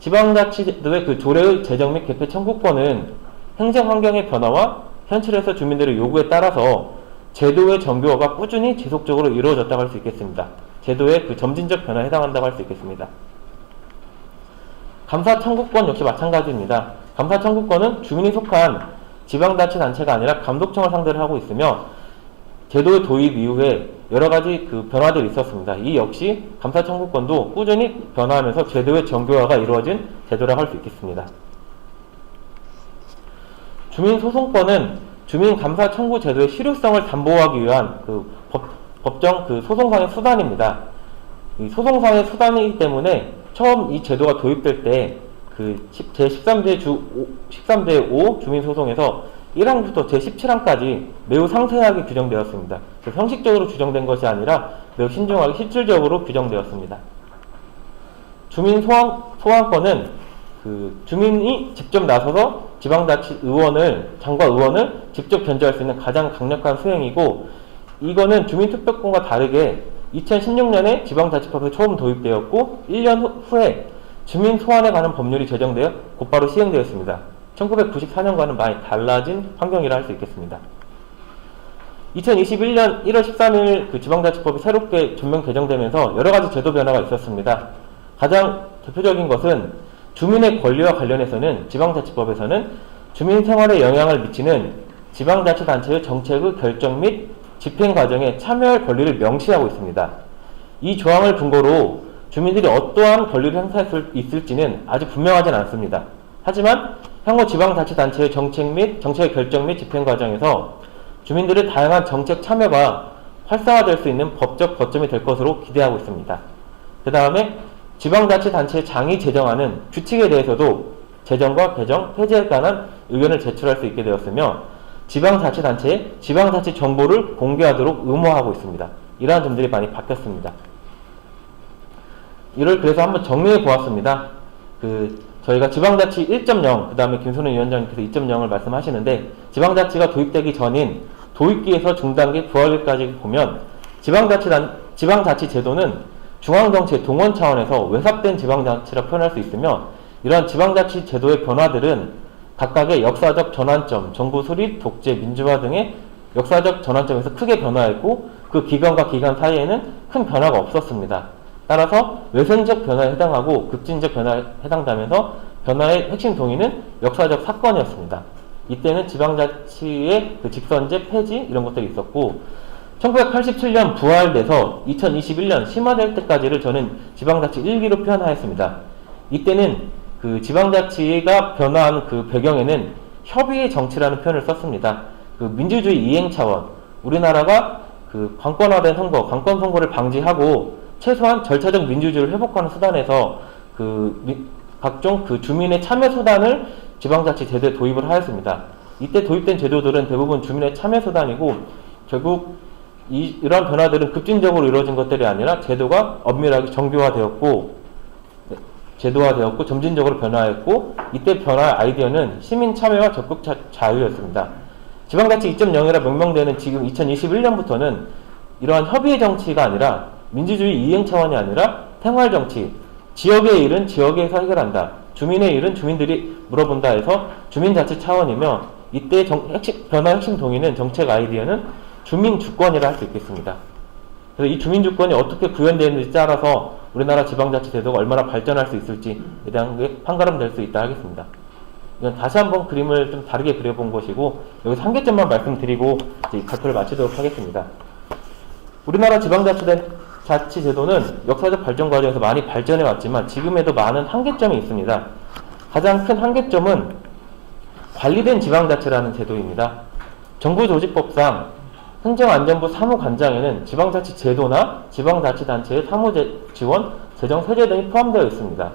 지방자치제도의 그 조례의 제정 및 개폐 청구권은 행정 환경의 변화와 현실에서 주민들의 요구에 따라서 제도의 정교화가 꾸준히 지속적으로 이루어졌다고 할 수 있겠습니다. 제도의 그 점진적 변화에 해당한다고 할 수 있겠습니다. 감사 청구권 역시 마찬가지입니다. 감사 청구권은 주민이 속한 지방자치단체가 아니라 감독청을 상대로 하고 있으며 제도의 도입 이후에 여러 가지 그 변화들이 있었습니다. 이 역시 감사 청구권도 꾸준히 변화하면서 제도의 정교화가 이루어진 제도라고 할 수 있겠습니다. 주민소송권은 주민감사 청구 제도의 실효성을 담보하기 위한 그 법정 그 소송상의 수단입니다. 이 소송상의 수단이기 때문에 처음 이 제도가 도입될 때 그 제13대 5 주민소송에서 1항부터 제17항까지 매우 상세하게 규정되었습니다. 형식적으로 규정된 것이 아니라 매우 신중하게 실질적으로 규정되었습니다. 주민 소환권은 그 주민이 직접 나서서 지방자치 장과 의원을 직접 견제할 수 있는 가장 강력한 수행이고 이거는 주민투표권과 다르게 2016년에 지방자치법에 처음 도입되었고 1년 후에 주민 소환에 관한 법률이 제정되어 곧바로 시행되었습니다. 1994년과는 많이 달라진 환경이라 할 수 있겠습니다. 2021년 1월 13일 그 지방자치법이 새롭게 전면 개정되면서 여러 가지 제도 변화가 있었습니다. 가장 대표적인 것은 주민의 권리와 관련해서는 지방자치법에서는 주민 생활에 영향을 미치는 지방자치단체의 정책의 결정 및 집행 과정에 참여할 권리를 명시하고 있습니다. 이 조항을 근거로 주민들이 어떠한 권리를 행사할 수 있을지는 아직 분명하진 않습니다. 하지만 향후 지방자치단체의 정책의 결정 및 집행 과정에서 주민들의 다양한 정책 참여가 활성화될 수 있는 법적 거점이 될 것으로 기대하고 있습니다. 그 다음에 지방자치단체의 장이 제정하는 규칙에 대해서도 제정과 개정, 폐지에 관한 의견을 제출할 수 있게 되었으며 지방자치단체에 지방자치 정보를 공개하도록 의무화하고 있습니다. 이러한 점들이 많이 바뀌었습니다. 이를 그래서 한번 정리해 보았습니다. 저희가 지방자치 1.0, 그 다음에 김선우 위원장님께서 2.0을 말씀하시는데 지방자치가 도입되기 전인 도입기에서 중단기 부활기까지 보면 지방자치 제도는 중앙정치의 동원 차원에서 외삽된 지방자치라 표현할 수 있으며 이러한 지방자치 제도의 변화들은 각각의 역사적 전환점, 정부 수립, 독재, 민주화 등의 역사적 전환점에서 크게 변화했고 그 기관과 기관 사이에는 큰 변화가 없었습니다. 따라서 외선적 변화에 해당하고 급진적 변화에 해당되면서 변화의 핵심 동의는 역사적 사건이었습니다. 이때는 지방자치의 그 직선제 폐지 이런 것들이 있었고 1987년 부활돼서 2021년 심화될 때까지를 저는 지방자치 1기로 표현하였습니다. 이때는 그 지방자치가 변화한 그 배경에는 협의의 정치라는 표현을 썼습니다. 그 민주주의 이행 차원, 우리나라가 그 관권화된 선거, 관권 선거를 방지하고 최소한 절차적 민주주의를 회복하는 수단에서 각종 그 주민의 참여 수단을 지방자치 제도에 도입을 하였습니다. 이때 도입된 제도들은 대부분 주민의 참여 수단이고 결국 이러한 변화들은 급진적으로 이루어진 것들이 아니라 제도가 엄밀하게 정교화되었고 점진적으로 변화했고 이때 변화의 아이디어는 시민 참여와 적극 자유였습니다. 지방자치 2.0이라 명명되는 지금 2021년부터는 이러한 협의의 정치가 아니라 민주주의 이행 차원이 아니라 생활 정치, 지역의 일은 지역에서 해결한다. 주민의 일은 주민들이 물어본다 해서 주민자치 차원이며 이때 변화의 핵심 동의는 정책 아이디어는 주민주권이라 할 수 있겠습니다. 그래서 이 주민주권이 어떻게 구현되는지 따라서 우리나라 지방자치 제도가 얼마나 발전할 수 있을지에 대한 게 판가름 될 수 있다 하겠습니다. 이건 다시 한번 그림을 좀 다르게 그려본 것이고 여기서 한 개점만 말씀드리고 이제 발표를 마치도록 하겠습니다. 우리나라 지방자치 제도는 역사적 발전 과정에서 많이 발전해 왔지만 지금에도 많은 한계점이 있습니다. 가장 큰 한계점은 관리된 지방자치라는 제도입니다. 정부조직법상 행정안전부 사무관장에는 지방자치 제도나 지방자치단체의 사무지원, 재정, 세제 등이 포함되어 있습니다.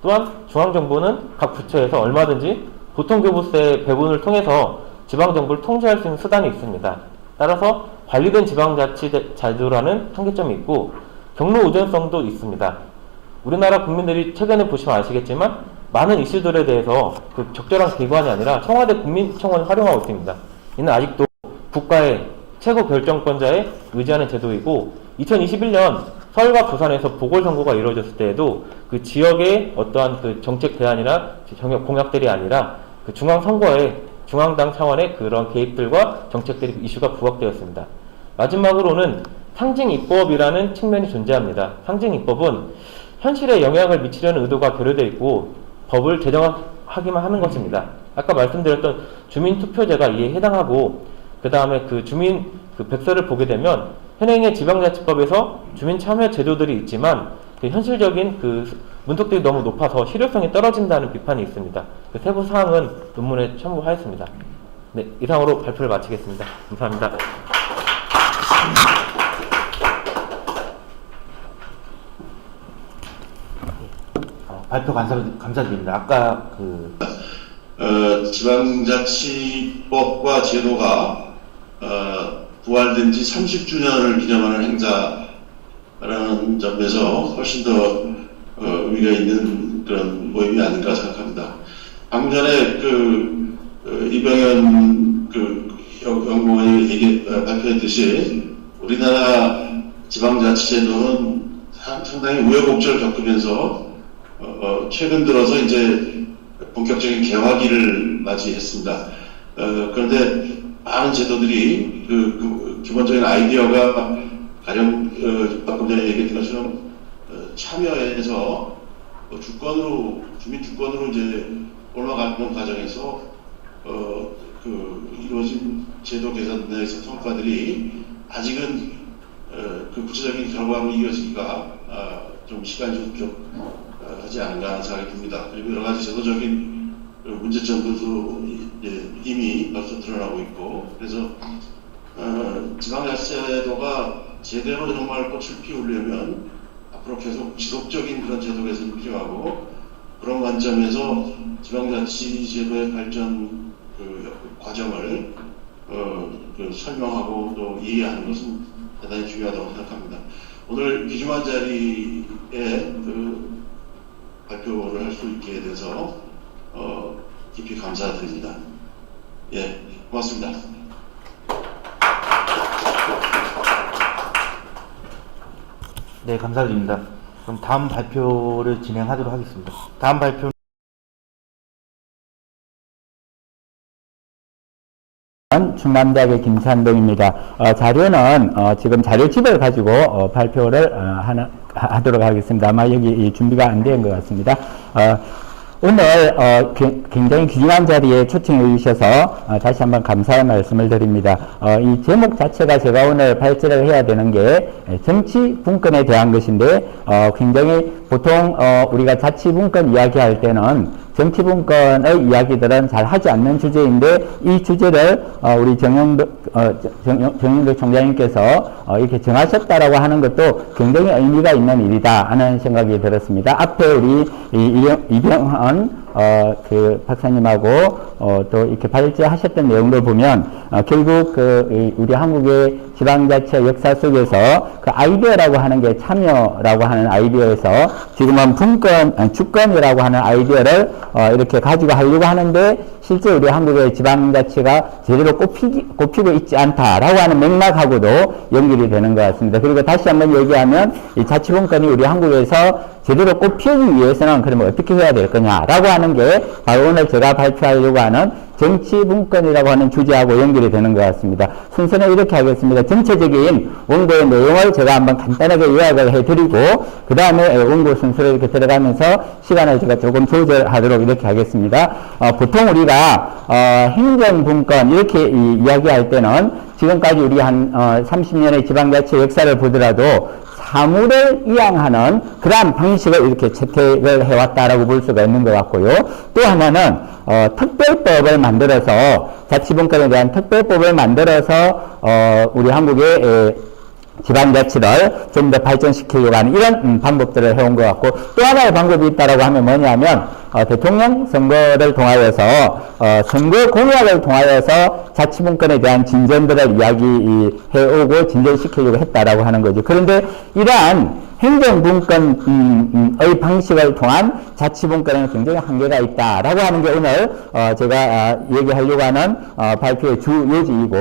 또한 중앙정부는 각 부처에서 얼마든지 보통교부세 배분을 통해서 지방정부를 통제할 수 있는 수단이 있습니다. 따라서 관리된 지방자치 제도라는 한계점이 있고 경로 의존성도 있습니다. 우리나라 국민들이 최근에 보시면 아시겠지만 많은 이슈들에 대해서 그 적절한 기관이 아니라 청와대 국민청원을 활용하고 있습니다. 이는 아직도 국가의 최고 결정권자에 의지하는 제도이고 2021년 서울과 부산에서 보궐선거가 이루어졌을 때에도 그 지역의 어떠한 그 정책 대안이나 공약들이 아니라 그 중앙선거에 중앙당 차원의 그런 개입들과 정책들이 이슈가 부각되었습니다. 마지막으로는 상징입법이라는 측면이 존재합니다. 상징입법은 현실에 영향을 미치려는 의도가 결여되어 있고 법을 제정하기만 하는 것입니다. 아까 말씀드렸던 주민투표제가 이에 해당하고 그 다음에 그 주민 그 백서를 보게 되면 현행의 지방자치법에서 주민 참여 제도들이 있지만 그 현실적인 그 문턱들이 너무 높아서 실효성이 떨어진다는 비판이 있습니다. 그 세부 사항은 논문에 첨부하였습니다. 네, 이상으로 발표를 마치겠습니다. 감사합니다. 발표 감사드립니다. 아까 그 지방자치법과 제도가 부활된 지 30주년을 기념하는 행사라는 점에서 훨씬 더 의미가 있는 그런 모임이 아닌가 생각합니다. 방금 전에 이병현 연구원이 발표했듯이 우리나라 지방자치제도는 상당히 우여곡절을 겪으면서 최근 들어서 이제 본격적인 개화기를 맞이했습니다. 그런데 많은 제도들이 기본적인 아이디어가 가령 방금 전에 얘기했던 것처럼 참여해서 주민 주권으로 이제 올라가는 과정에서 이루어진 제도 개선의 성과들이 아직은 그 구체적인 결과로 이어지기가 좀 시간이 좀 부족하지 않은가 하는 생각이 듭니다. 그리고 여러 가지 제도적인 문제점들도 이미 벌써 드러나고 있고, 그래서 지방자치제도가 제대로 정말 꽃을 피우려면 앞으로 계속 지속적인 그런 제도 개선이 필요하고, 그런 관점에서 지방자치제도의 발전 과정을 설명하고 또 이해하는 것은 대단히 중요하다고 생각합니다. 오늘 귀중한 자리에 발표를 할 수 있게 돼서 깊이 감사드립니다. 예, 고맙습니다. 네, 감사드립니다. 그럼 다음 발표를 진행하도록 하겠습니다. 다음 발표 충남대학의 김산동입니다. 자료는 지금 자료집을 가지고 발표를 하도록 하겠습니다. 아마 여기 준비가 안 된 것 같습니다. 오늘 굉장히 귀중한 자리에 초청해 주셔서 다시 한번 감사의 말씀을 드립니다. 이 제목 자체가 제가 오늘 발제를 해야 되는 게 정치 분권에 대한 것인데 굉장히 보통 우리가 자치 분권 이야기할 때는 정치 분권의 이야기들은 잘 하지 않는 주제인데 이 주제를 우리 정영덕 총장님께서 이렇게 정하셨다라고 하는 것도 굉장히 의미가 있는 일이다 하는 생각이 들었습니다. 앞에 우리 이병헌 그 박사님하고 또 이렇게 발제하셨던 내용을 보면 결국 우리 한국의 지방자치 역사 속에서 그 아이디어라고 하는 게 참여라고 하는 아이디어에서 지금은 분권, 주권이라고 하는 아이디어를 이렇게 가지고 하려고 하는데 실제 우리 한국의 지방자치가 제대로 꼽히고 있지 않다라고 하는 맥락하고도 연결이 되는 것 같습니다. 그리고 다시 한번 얘기하면 이 자치분권이 우리 한국에서 제대로 꼽히기 위해서는 그러면 어떻게 해야 될 거냐라고 하는 게 바로 오늘 제가 발표하려고 하는 정치분권이라고 하는 주제하고 연결이 되는 것 같습니다. 순서는 이렇게 하겠습니다. 전체적인 원고의 내용을 제가 한번 간단하게 요약을 해드리고 그 다음에 원고 순서로 이렇게 들어가면서 시간을 제가 조금 조절하도록 이렇게 하겠습니다. 보통 우리가 행정분권 이렇게 이야기할 때는 지금까지 우리 한 30년의 지방자치 역사를 보더라도 사무를 이양하는 그러한 방식을 이렇게 채택을 해왔다라고 볼 수가 있는 것 같고요. 또 하나는 특별법을 만들어서 자치분권에 대한 특별법을 만들어서 우리 한국의 지방자치를 좀 더 발전시키려고 하는 이런 방법들을 해온 것 같고 또 하나의 방법이 있다라고 하면 뭐냐면 대통령 선거를 통하여서 선거 공약을 통하여서 자치분권에 대한 진전들을 이야기해오고 진전시키려고 했다라고 하는 거죠. 그런데 이러한 행정분권의 방식을 통한 자치분권에는 굉장히 한계가 있다라고 하는 게 오늘 제가 얘기하려고 하는 발표의 주 요지이고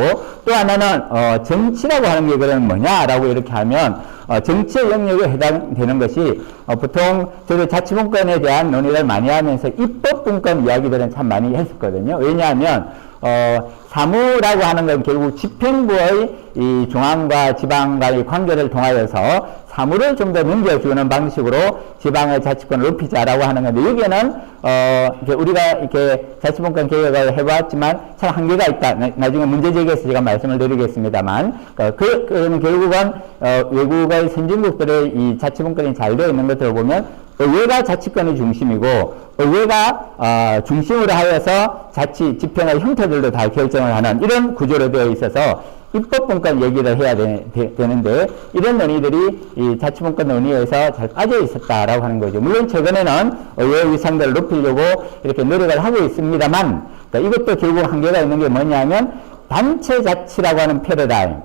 또 하나는 정치라고 하는 게 그러면 뭐냐라고 이렇게 하면 정치의 영역에 해당되는 것이 보통 저도 자치분권에 대한 논의를 많이 하면서 입법분권 이야기들은 참 많이 했었거든요. 왜냐하면 사무라고 하는 건 결국 집행부의 이 중앙과 지방 간의 관계를 통하여서 사무를 좀 더 넘겨주는 방식으로 지방의 자치권을 높이자라고 하는 건데 여기에는 우리가 이렇게 자치분권 개혁을 해봤지만 참 한계가 있다. 나중에 문제 제기해서 제가 말씀을 드리겠습니다만 그는 결국은 외국의 선진국들의 이 자치분권이 잘 되어 있는 것들을 보면 의회가 자치권의 중심이고 의회가 중심으로 하여서 자치 집행의 형태들도 다 결정을 하는 이런 구조로 되어 있어서 입법분권 얘기를 해야 되는데 이런 논의들이 이 자치분권 논의에서 잘 빠져 있었다라고 하는 거죠. 물론 최근에는 의회 위상들을 높이려고 이렇게 노력을 하고 있습니다만 이것도 결국 한계가 있는 게 뭐냐면 단체 자치라고 하는 패러다임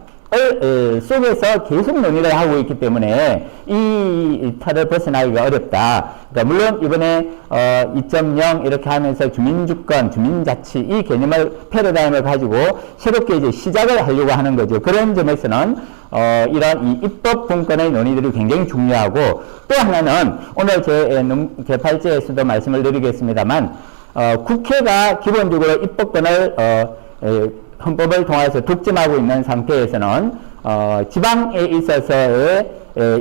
속에서 계속 논의를 하고 있기 때문에 이 틀을 벗어나기가 어렵다. 그러니까 물론 이번에 2.0 이렇게 하면서 주민주권, 주민자치 이 개념을 패러다임을 가지고 새롭게 이제 시작을 하려고 하는 거죠. 그런 점에서는 이런 이 입법분권의 논의들이 굉장히 중요하고 또 하나는 오늘 제 발제에서도 말씀을 드리겠습니다만 국회가 기본적으로 입법권을 헌법을 통해서 독점하고 있는 상태에서는 지방에 있어서의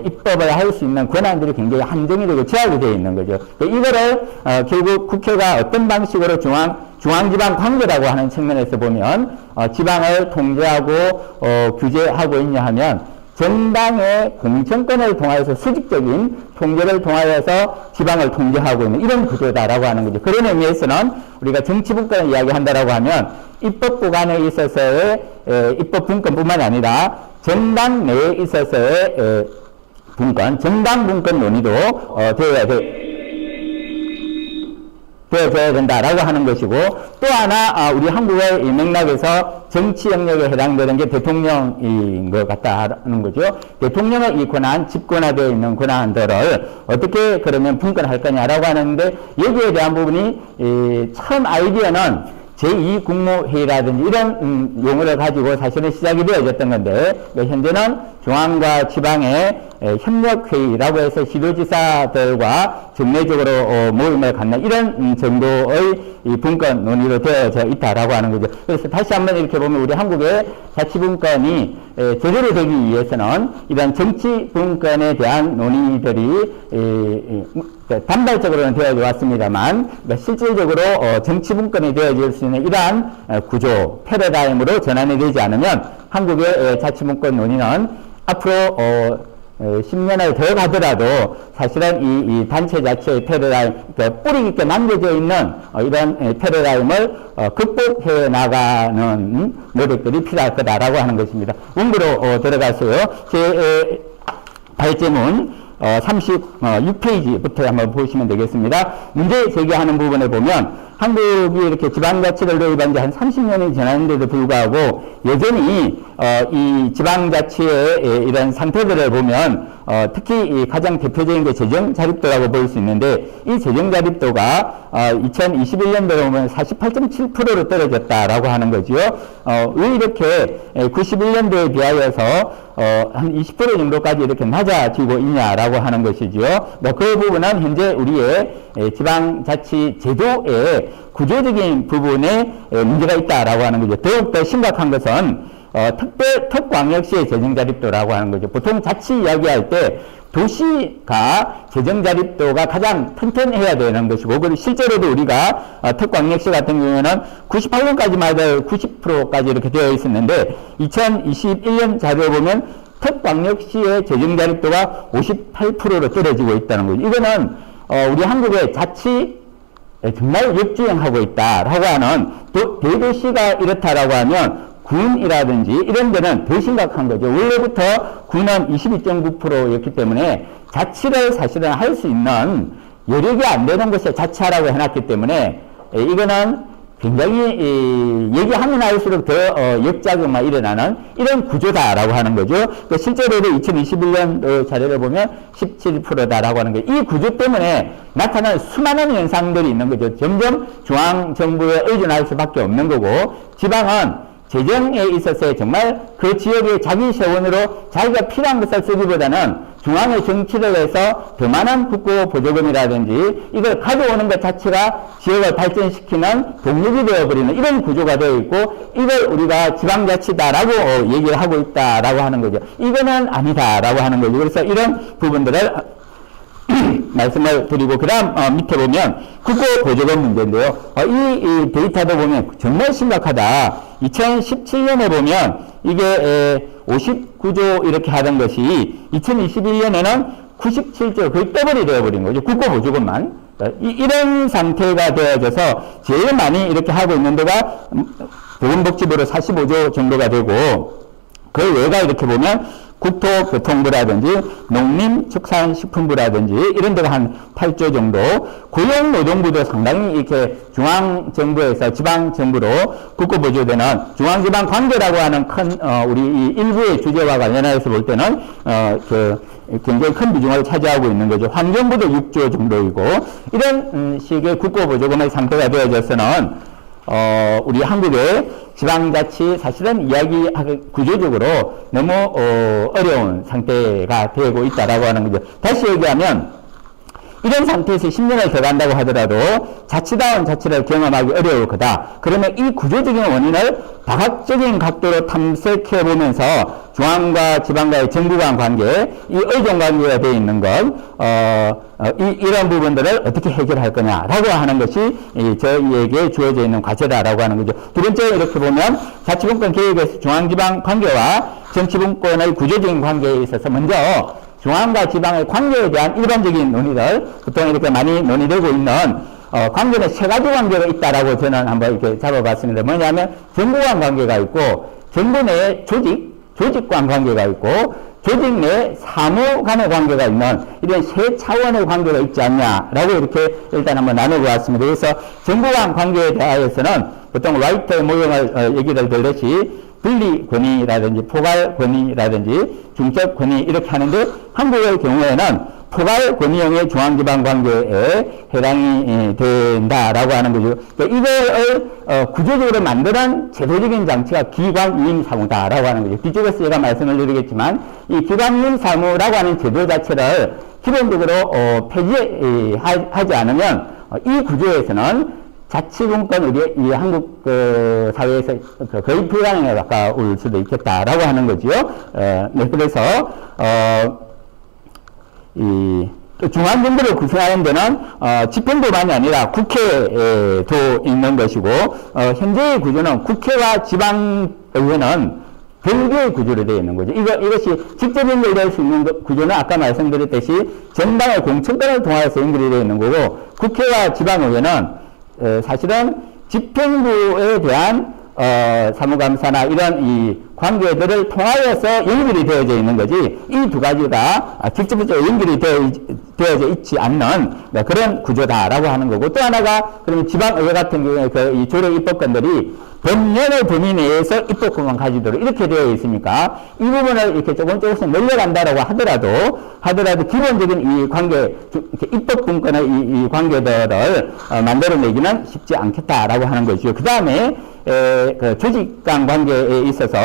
입법을 할 수 있는 권한들이 굉장히 한정이 되고 제약이 되어 있는 거죠. 이거를 결국 국회가 어떤 방식으로 중앙지방 관계라고 하는 측면에서 보면 지방을 통제하고 규제하고 있냐 하면 정당의 공천권을 통하여서 수직적인 통제를 통하여서 지방을 통제하고 있는 이런 구조다라고 하는 거죠. 그런 의미에서는 우리가 정치분권을 이야기한다라고 하면 입법부관에 있어서의 입법분권뿐만 아니라 정당 내에 있어서의 분권, 정당분권 논의도 되어져야 된다라고 하는 것이고 또 하나 우리 한국의 이 맥락에서 정치 영역에 해당되는 게 대통령인 것 같다는 거죠. 대통령의 이 권한, 집권화되어 있는 권한들을 어떻게 그러면 분권할 거냐라고 하는데 여기에 대한 부분이 처음 아이디어는 제2국무회의라든지 이런 용어를 가지고 사실은 시작이 되어졌던 건데 현재는 중앙과 지방의 협력회의라고 해서 시도지사들과 정례적으로 모임을 갖는 이런 정도의 이 분권 논의로 되어져 있다라고 하는 거죠. 그래서 다시 한번 이렇게 보면 우리 한국의 자치분권이 제대로 되기 위해서는 이런 정치 분권에 대한 논의들이 단발적으로는 되어져 왔습니다만 실질적으로 정치 분권이 되어질 수 있는 이러한 구조, 패러다임으로 전환이 되지 않으면 한국의 자치분권 논의는 앞으로 10년을 더 가더라도 사실은 이 단체 자체의 패러다임, 그러니까 뿌리 깊게 남겨져 있는 이런 패러다임을 극복해 나가는 노력들이 필요할 거다라고 하는 것입니다. 원고로 들어가서요. 제 발제문 36페이지부터 한번 보시면 되겠습니다. 문제 제기하는 부분에 보면 한국이 이렇게 지방자치를 도입한 지 한 30년이 지났는데도 불구하고 여전히 이 지방자치의 이런 상태들을 보면 특히 이 가장 대표적인 게 재정자립도라고 볼 수 있는데 이 재정자립도가 2021년도로 보면 48.7%로 떨어졌다라고 하는 거지요. 왜 이렇게 91년도에 비하여서 한 20% 정도까지 이렇게 낮아지고 있냐라고 하는 것이지요. 그 부분은 현재 우리의 지방자치 제도의 구조적인 부분에 문제가 있다라고 하는 거죠. 더욱더 심각한 것은 특광역시의 재정자립도라고 하는 거죠. 보통 자치 이야기할 때 도시가 재정자립도가 가장 튼튼해야 되는 것이고, 그리고 실제로도 우리가 특광역시 같은 경우에는 98년까지마다 90%까지 이렇게 되어 있었는데 2021년 자료에 보면 특광역시의 재정자립도가 58%로 떨어지고 있다는 거죠. 이거는 우리 한국의 자치 정말 역주행하고 있다라고 하는 대도시가 이렇다라고 하면 군이라든지 이런 데는 더 심각한 거죠. 원래부터 군은 22.9%였기 때문에 자치를 사실은 할 수 있는 여력이 안 되는 것에 자치하라고 해놨기 때문에 이거는 굉장히 얘기하면 할수록 더 역작용만 일어나는 이런 구조다라고 하는 거죠. 실제로도 2021년 자료를 보면 17%다라고 하는 거예요. 이 구조 때문에 나타나는 수많은 현상들이 있는 거죠. 점점 중앙정부에 의존할 수밖에 없는 거고, 지방은 재정에 있어서 정말 그 지역의 자기 세원으로 자기가 필요한 것을 쓰기보다는 중앙의 정치를 해서 더 많은 국고 보조금이라든지 이걸 가져오는 것 자체가 지역을 발전시키는 동력이 되어버리는 이런 구조가 되어 있고, 이걸 우리가 지방자치다라고 얘기를 하고 있다라고 하는 거죠. 이거는 아니다라고 하는 거죠. 그래서 이런 부분들을 말씀을 드리고, 그 다음 밑에 보면 국고 보조금 문제인데요. 이 데이터도 보면 정말 심각하다. 2017년에 보면 이게 59조 이렇게 하던 것이 2021년에는 97조, 거의 더블이 되어버린 거죠. 국고 보조금만. 이런 상태가 되어져서 제일 많이 이렇게 하고 있는 데가 보건복지부로 45조 정도가 되고, 그 외가 이렇게 보면 국토교통부라든지 농림축산식품부라든지 이런 데가 한 8조 정도, 고용노동부도 상당히 이렇게 중앙정부에서 지방정부로 국고보조되는 중앙지방관계라고 하는 큰 우리 이 일부의 주제와 관련해서 볼 때는 굉장히 큰 비중을 차지하고 있는 거죠. 환경부도 6조 정도이고, 이런 식의 국고보조금의 상태가 되어져서는 우리 한국의 지방자치 사실은 이야기하기 구조적으로 너무 어려운 상태가 되고 있다라고 하는 거죠. 다시 얘기하면 이런 상태에서 10년을 더 간다고 하더라도 자치다운 자치를 경험하기 어려울 거다. 그러면 이 구조적인 원인을 다각적인 각도로 탐색해 보면서 중앙과 지방과의 정부 간 관계, 이 의존 관계가 되어 있는 것, 이런 부분들을 어떻게 해결할 거냐라고 하는 것이 저희에게 주어져 있는 과제다라고 하는 거죠. 두 번째, 이렇게 보면 자치분권 계획에서 중앙지방 관계와 정치분권의 구조적인 관계에 있어서 먼저 중앙과 지방의 관계에 대한 일반적인 논의들, 보통 이렇게 많이 논의되고 있는 관계는 세 가지 관계가 있다라고 저는 한번 이렇게 잡아봤습니다. 뭐냐면 정부 간 관계가 있고, 정부 내 조직 간 관계가 있고, 조직 내 사무 간의 관계가 있는 이런 세 차원의 관계가 있지 않냐라고 이렇게 일단 한번 나눠보았습니다. 그래서 정부 간 관계에 대하여서는 보통 라이트 모형을 얘기를 들듯이 분리 권위라든지 포괄 권위라든지 중적 권위 이렇게 하는데, 한국의 경우에는 포괄 권위형의 중앙지방관계에 해당이 된다라고 하는 거죠. 그러니까 이걸 구조적으로 만드는 제도적인 장치가 기관위임사무다라고 하는 거죠. 뒤쪽에서 제가 말씀을 드리겠지만 이 기관위임사무라고 하는 제도 자체를 기본적으로 폐지하지 않으면 이 구조에서는 자치분권 우리 이 한국 사회에서 거의 불가능에 가까울 수도 있겠다라고 하는 거죠. 네, 그래서 또 중앙정부를 구성하는 데는 집행부만이 아니라 국회도 있는 것이고 현재의 구조는 국회와 지방의회는 별개의 구조로 되어 있는 거죠. 이것이 직접 연결될 수 있는 구조는 아까 말씀드렸듯이 정당의 공천권을 통해서 연결이 되어 있는 거고 국회와 지방의회는 사실은 집행부에 대한 사무감사나 이런 이 관계들을 통하여서 연결이 되어져 있는 거지 이 두 가지가 직접적으로 연결이 되어져 있지 않는 그런 구조다라고 하는 거고 또 하나가 그러면 지방의회 같은 경우에 이 조례 입법권들이 법령의 범위 내에서 입법권만 가지도록 이렇게 되어 있으니까 이 부분을 이렇게 조금씩 늘려간다라고 하더라도 기본적인 이 관계, 입법분권의 이 관계들을 만들어내기는 쉽지 않겠다라고 하는 것이죠. 그 다음에 그 조직 간 관계에 있어서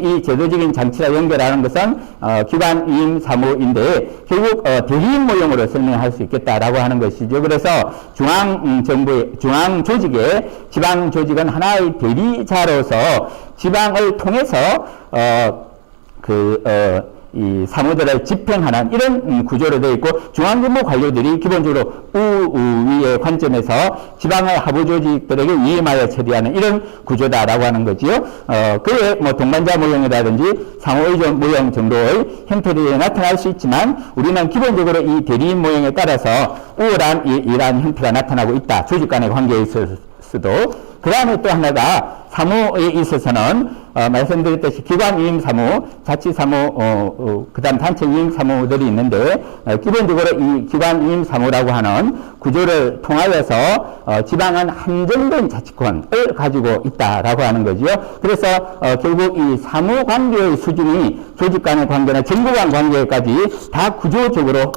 이 제도적인 장치와 연결하는 것은 기관위임 사무인데 결국 대리인 모형으로 설명할 수 있겠다라고 하는 것이죠. 그래서 중앙 조직의 지방 조직은 하나의 대리자로서 지방을 통해서 이 사무들을 집행하는 이런 구조로 되어 있고 중앙정부 관료들이 기본적으로 우위의 관점에서 지방의 하부 조직들에게 위임하여 처리하는 이런 구조다라고 하는 거지요. 그에 뭐 동반자 모형이라든지 상호의존 모형 정도의 형태들이 나타날 수 있지만 우리는 기본적으로 이 대리인 모형에 따라서 우월한 이러한 형태가 나타나고 있다. 조직 간의 관계에 있어서도. 그 다음에 또 하나가 사무에 있어서는 말씀드렸듯이 기관위임 사무, 자치사무, 그 다음 단체위임 사무들이 있는데 기본적으로 이 기관위임 사무라고 하는 구조를 통하여서 지방은 한정된 자치권을 가지고 있다라고 하는 거죠. 그래서 결국 이 사무관계의 수준이 조직 간의 관계나 정부 간 관계까지 다 구조적으로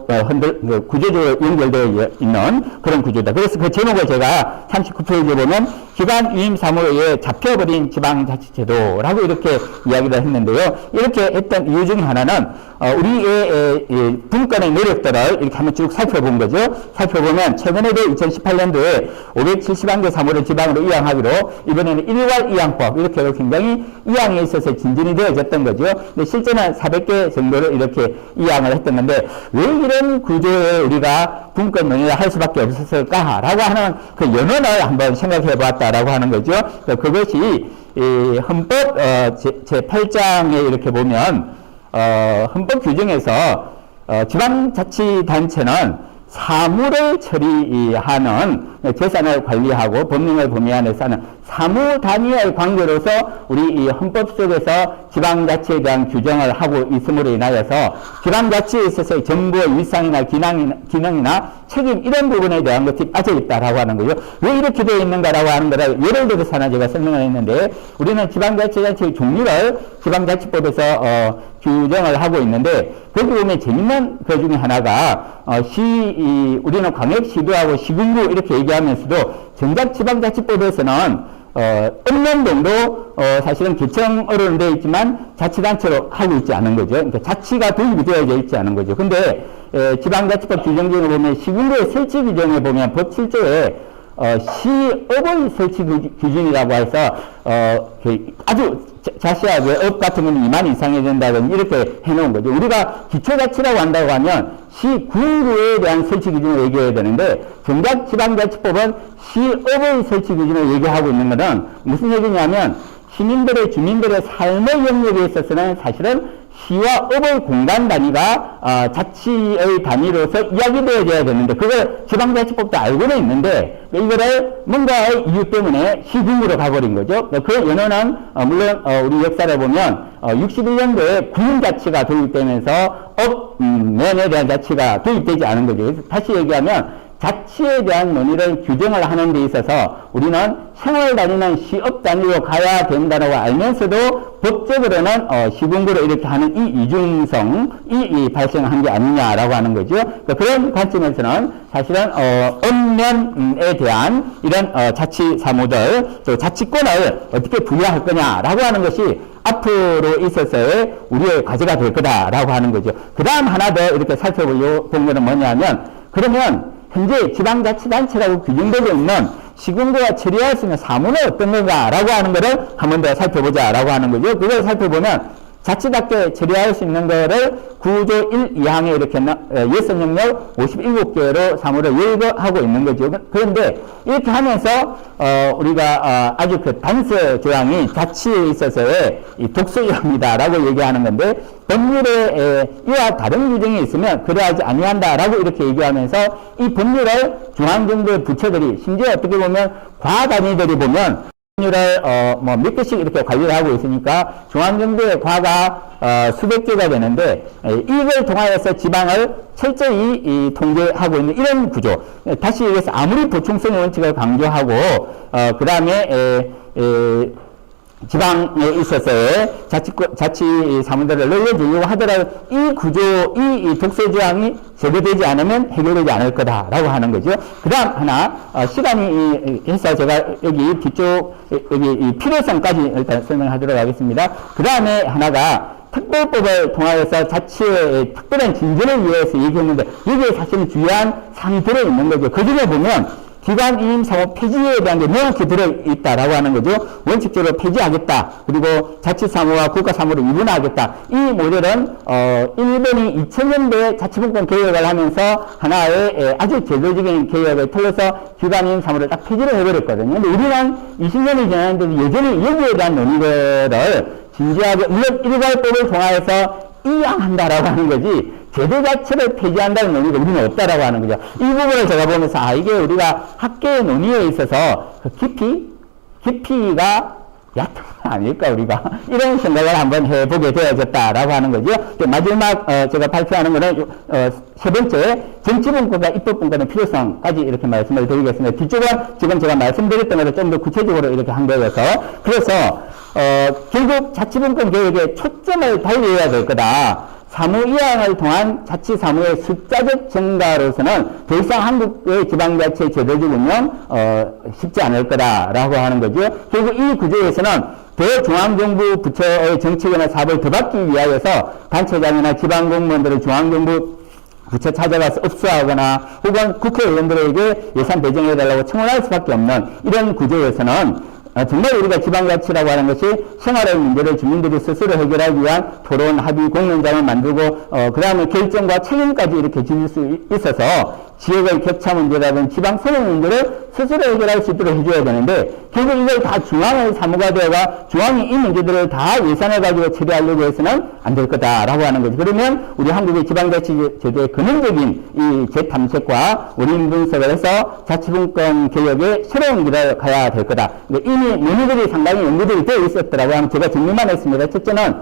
구조적으로 연결되어 있는 그런 구조다. 그래서 그 제목을 제가 39페이지에 보면 기관위임 사무에 잡혀버린 지방자치제도라고 이렇게 이야기를 했는데요. 이렇게 했던 이유 중에 하나는 우리의 분권의 노력들을 이렇게 한번 쭉 살펴본 거죠. 살펴보면 최근에도 2018년도에 571개 사무를 지방으로 이양하기로 이번에는 일괄 이양법 이렇게 굉장히 이양에 있어서 진전이 되어졌던 거죠. 근데 실제는 400개 정도를 이렇게 이양을 했던 건데 왜 이런 구조에 우리가 분권 논의를 할 수밖에 없었을까라고 하는 그 연원을 한번 생각해 보았다라고 하는 거죠. 그것이 이 헌법 제8장에 이렇게 보면 헌법 규정에서 지방자치단체는 사무를 처리하는 재산을 관리하고 법령을 범위 안에서 하는 사무 단위의 관계로서 우리 이 헌법 속에서 지방자치에 대한 규정을 하고 있음으로 인하여서 지방자치에 있어서 정부의 일상이나 기능이나 책임 이런 부분에 대한 것이 빠져 있다라고 하는 거죠. 왜 이렇게 되어 있는가라고 하는 거를 예를 들어서 하나 제가 설명을 했는데 우리는 지방자치의 종류를 지방자치법에서 규정을 하고 있는데 거기 보면 재밌는 그 중에 하나가 우리는 광역시도하고 시군구 이렇게 얘기하면서도 정작 지방자치법에서는 읍면동도 사실은 개청으로는 되어 있지만 자치단체로 하고 있지 않은 거죠. 그러니까 자치가 도입이 되어져 있지 않은 거죠. 근데 지방자치법 규정 중에 보면 시군구의 설치 규정에 보면 법 7조에 시업의 설치 기준이라고 해서 아주 자세하게 업 같은 건 2만 이상이 된다든지 이렇게 해놓은 거죠. 우리가 기초자치라고 한다고 하면 시군구에 대한 설치 기준을 얘기해야 되는데 정작 지방자치법은 시업의 설치 기준을 얘기하고 있는 것은 무슨 얘기냐면 주민들의 삶의 영역에 있어서는 사실은 시와 업의 공간 단위가 자치의 단위로서 이야기되어져야 되는데 그걸 지방자치법도 알고는 있는데 이거를 뭔가의 이유 때문에 시군구로 가버린 거죠. 그 연원은 물론 우리 역사를 보면 61년도에 군자치가 도입되면서 면에 대한 자치가 도입되지 않은 거죠. 그래서 다시 얘기하면 자치에 대한 논의를 규정을 하는 데 있어서 우리는 생활 단위는 시업 단위로 가야 된다고 알면서도 법적으로는 시군구로 이렇게 하는 이 이중성이 발생한 게 아니냐라고 하는 거죠. 그런 관점에서는 사실은 언면에 대한 이런 자치 사무들 또 자치권을 어떻게 부여할 거냐라고 하는 것이 앞으로 있어서의 우리의 과제가 될 거다라고 하는 거죠. 그 다음 하나 더 이렇게 살펴보려고 본 거는 뭐냐면, 그러면 현재 지방자치단체라고 규정되고 있는 시군구가 처리할 수 있는 사무는 어떤 건가라고 하는 것을 한 번 더 살펴보자라고 하는 거죠. 그걸 살펴보면 자치답게 처리할 수 있는 거를 구조 1, 2항에 이렇게 예선 영역 57개로 사무를 열거하고 있는 거죠. 그런데 이렇게 하면서 우리가 아주 그 단서 조항이 자치에 있어서의 이 독소조항이다라고 얘기하는 건데, 법률에 이와 다른 규정이 있으면 그러하지 아니한다라고 이렇게 얘기하면서 이 법률을 중앙정부의 부처들이, 심지어 어떻게 보면 과단위들이 보면 법률을 몇 개씩 이렇게 관리를 하고 있으니까 중앙정부의 과가 수백 개가 되는데, 이걸 통하여서 지방을 철저히 통제하고 있는 이런 구조. 다시 얘기해서 아무리 보충성의 원칙을 강조하고 그 다음에 지방에 있어서의 자치 사무들을 늘려주려고 하더라도 이 구조, 이 독소조항이 제거되지 않으면 해결되지 않을 거다라고 하는 거죠. 그 다음 하나, 시간이 해서 제가 여기 뒤쪽, 여기 이 필요성까지 일단 설명하도록 하겠습니다. 그 다음에 하나가 특별법을 통하여서 자치의 특별한 진전을 위해서 얘기했는데, 여기에 사실은 중요한 사항이 들어있는 거죠. 그 중에 보면 기관 사무 폐지에 대한 게 명확히 들어있다라고 하는 거죠. 원칙적으로 폐지하겠다. 그리고 자치사무와 국가사무를 이분화하겠다. 이 모델은 일본이 2000년대에 자치분권 개혁을 하면서 하나의 아주 제도적인 개혁을 통해서 기관 사무를 딱 폐지를 해버렸거든요. 근데 우리는 20년이 지났는데도 여전히 여기에 대한 논의를 진지하게, 물론 일괄법을 통하여서 이양한다라고 하는 거지, 제도 자체를 폐지한다는 논의가 우리는 없다라고 하는 거죠. 이 부분을 제가 보면서, 이게 우리가 학계의 논의에 있어서 그 깊이가 얕은 건 아닐까, 우리가. 이런 생각을 한번 해보게 되어졌다라고 하는 거죠. 마지막, 제가 발표하는 거는, 세 번째, 정치분권과 입법분권의 필요성까지 이렇게 말씀을 드리겠습니다. 뒤쪽은 지금 제가 말씀드렸던 것을 좀 더 구체적으로 이렇게 한 거여서, 그래서, 결국 자치분권 개혁에 초점을 달리해야 될 거다. 사무 이양을 통한 자치 사무의 숫자적 증가로서는 더 이상 한국의 지방자치 제도적 운영 쉽지 않을 거다라고 하는 거죠. 결국 이 구조에서는 대중앙정부 부처의 정책이나 사업을 더 받기 위하여서 단체장이나 지방공무원들을 중앙정부 부처 찾아가서 업수하거나 혹은 국회의원들에게 예산 배정해달라고 청원할 수밖에 없는 이런 구조에서는 정말 우리가 지방자치라고 하는 것이 생활의 문제를 주민들이 스스로 해결하기 위한 토론, 합의, 공론장을 만들고 그 다음에 결정과 책임까지 이렇게 지닐 수 있어서 지역의 격차 문제라든지 지방 소멸 문제를 스스로 해결할 수 있도록 해줘야 되는데, 결국 이걸 다 중앙의 사무가 되어가 중앙이 이 문제들을 다 예산을 가지고 처리하려고 해서는 안 될 거다라고 하는 거죠. 그러면 우리 한국의 지방자치 제도의 근원적인 이 재탐색과 원인 분석을 해서 자치분권 개혁의 새로운 길을 가야 될 거다. 이미 논의들이 상당히 연구들이 되어 있었더라고 하면 제가 정리만 했습니다. 첫째는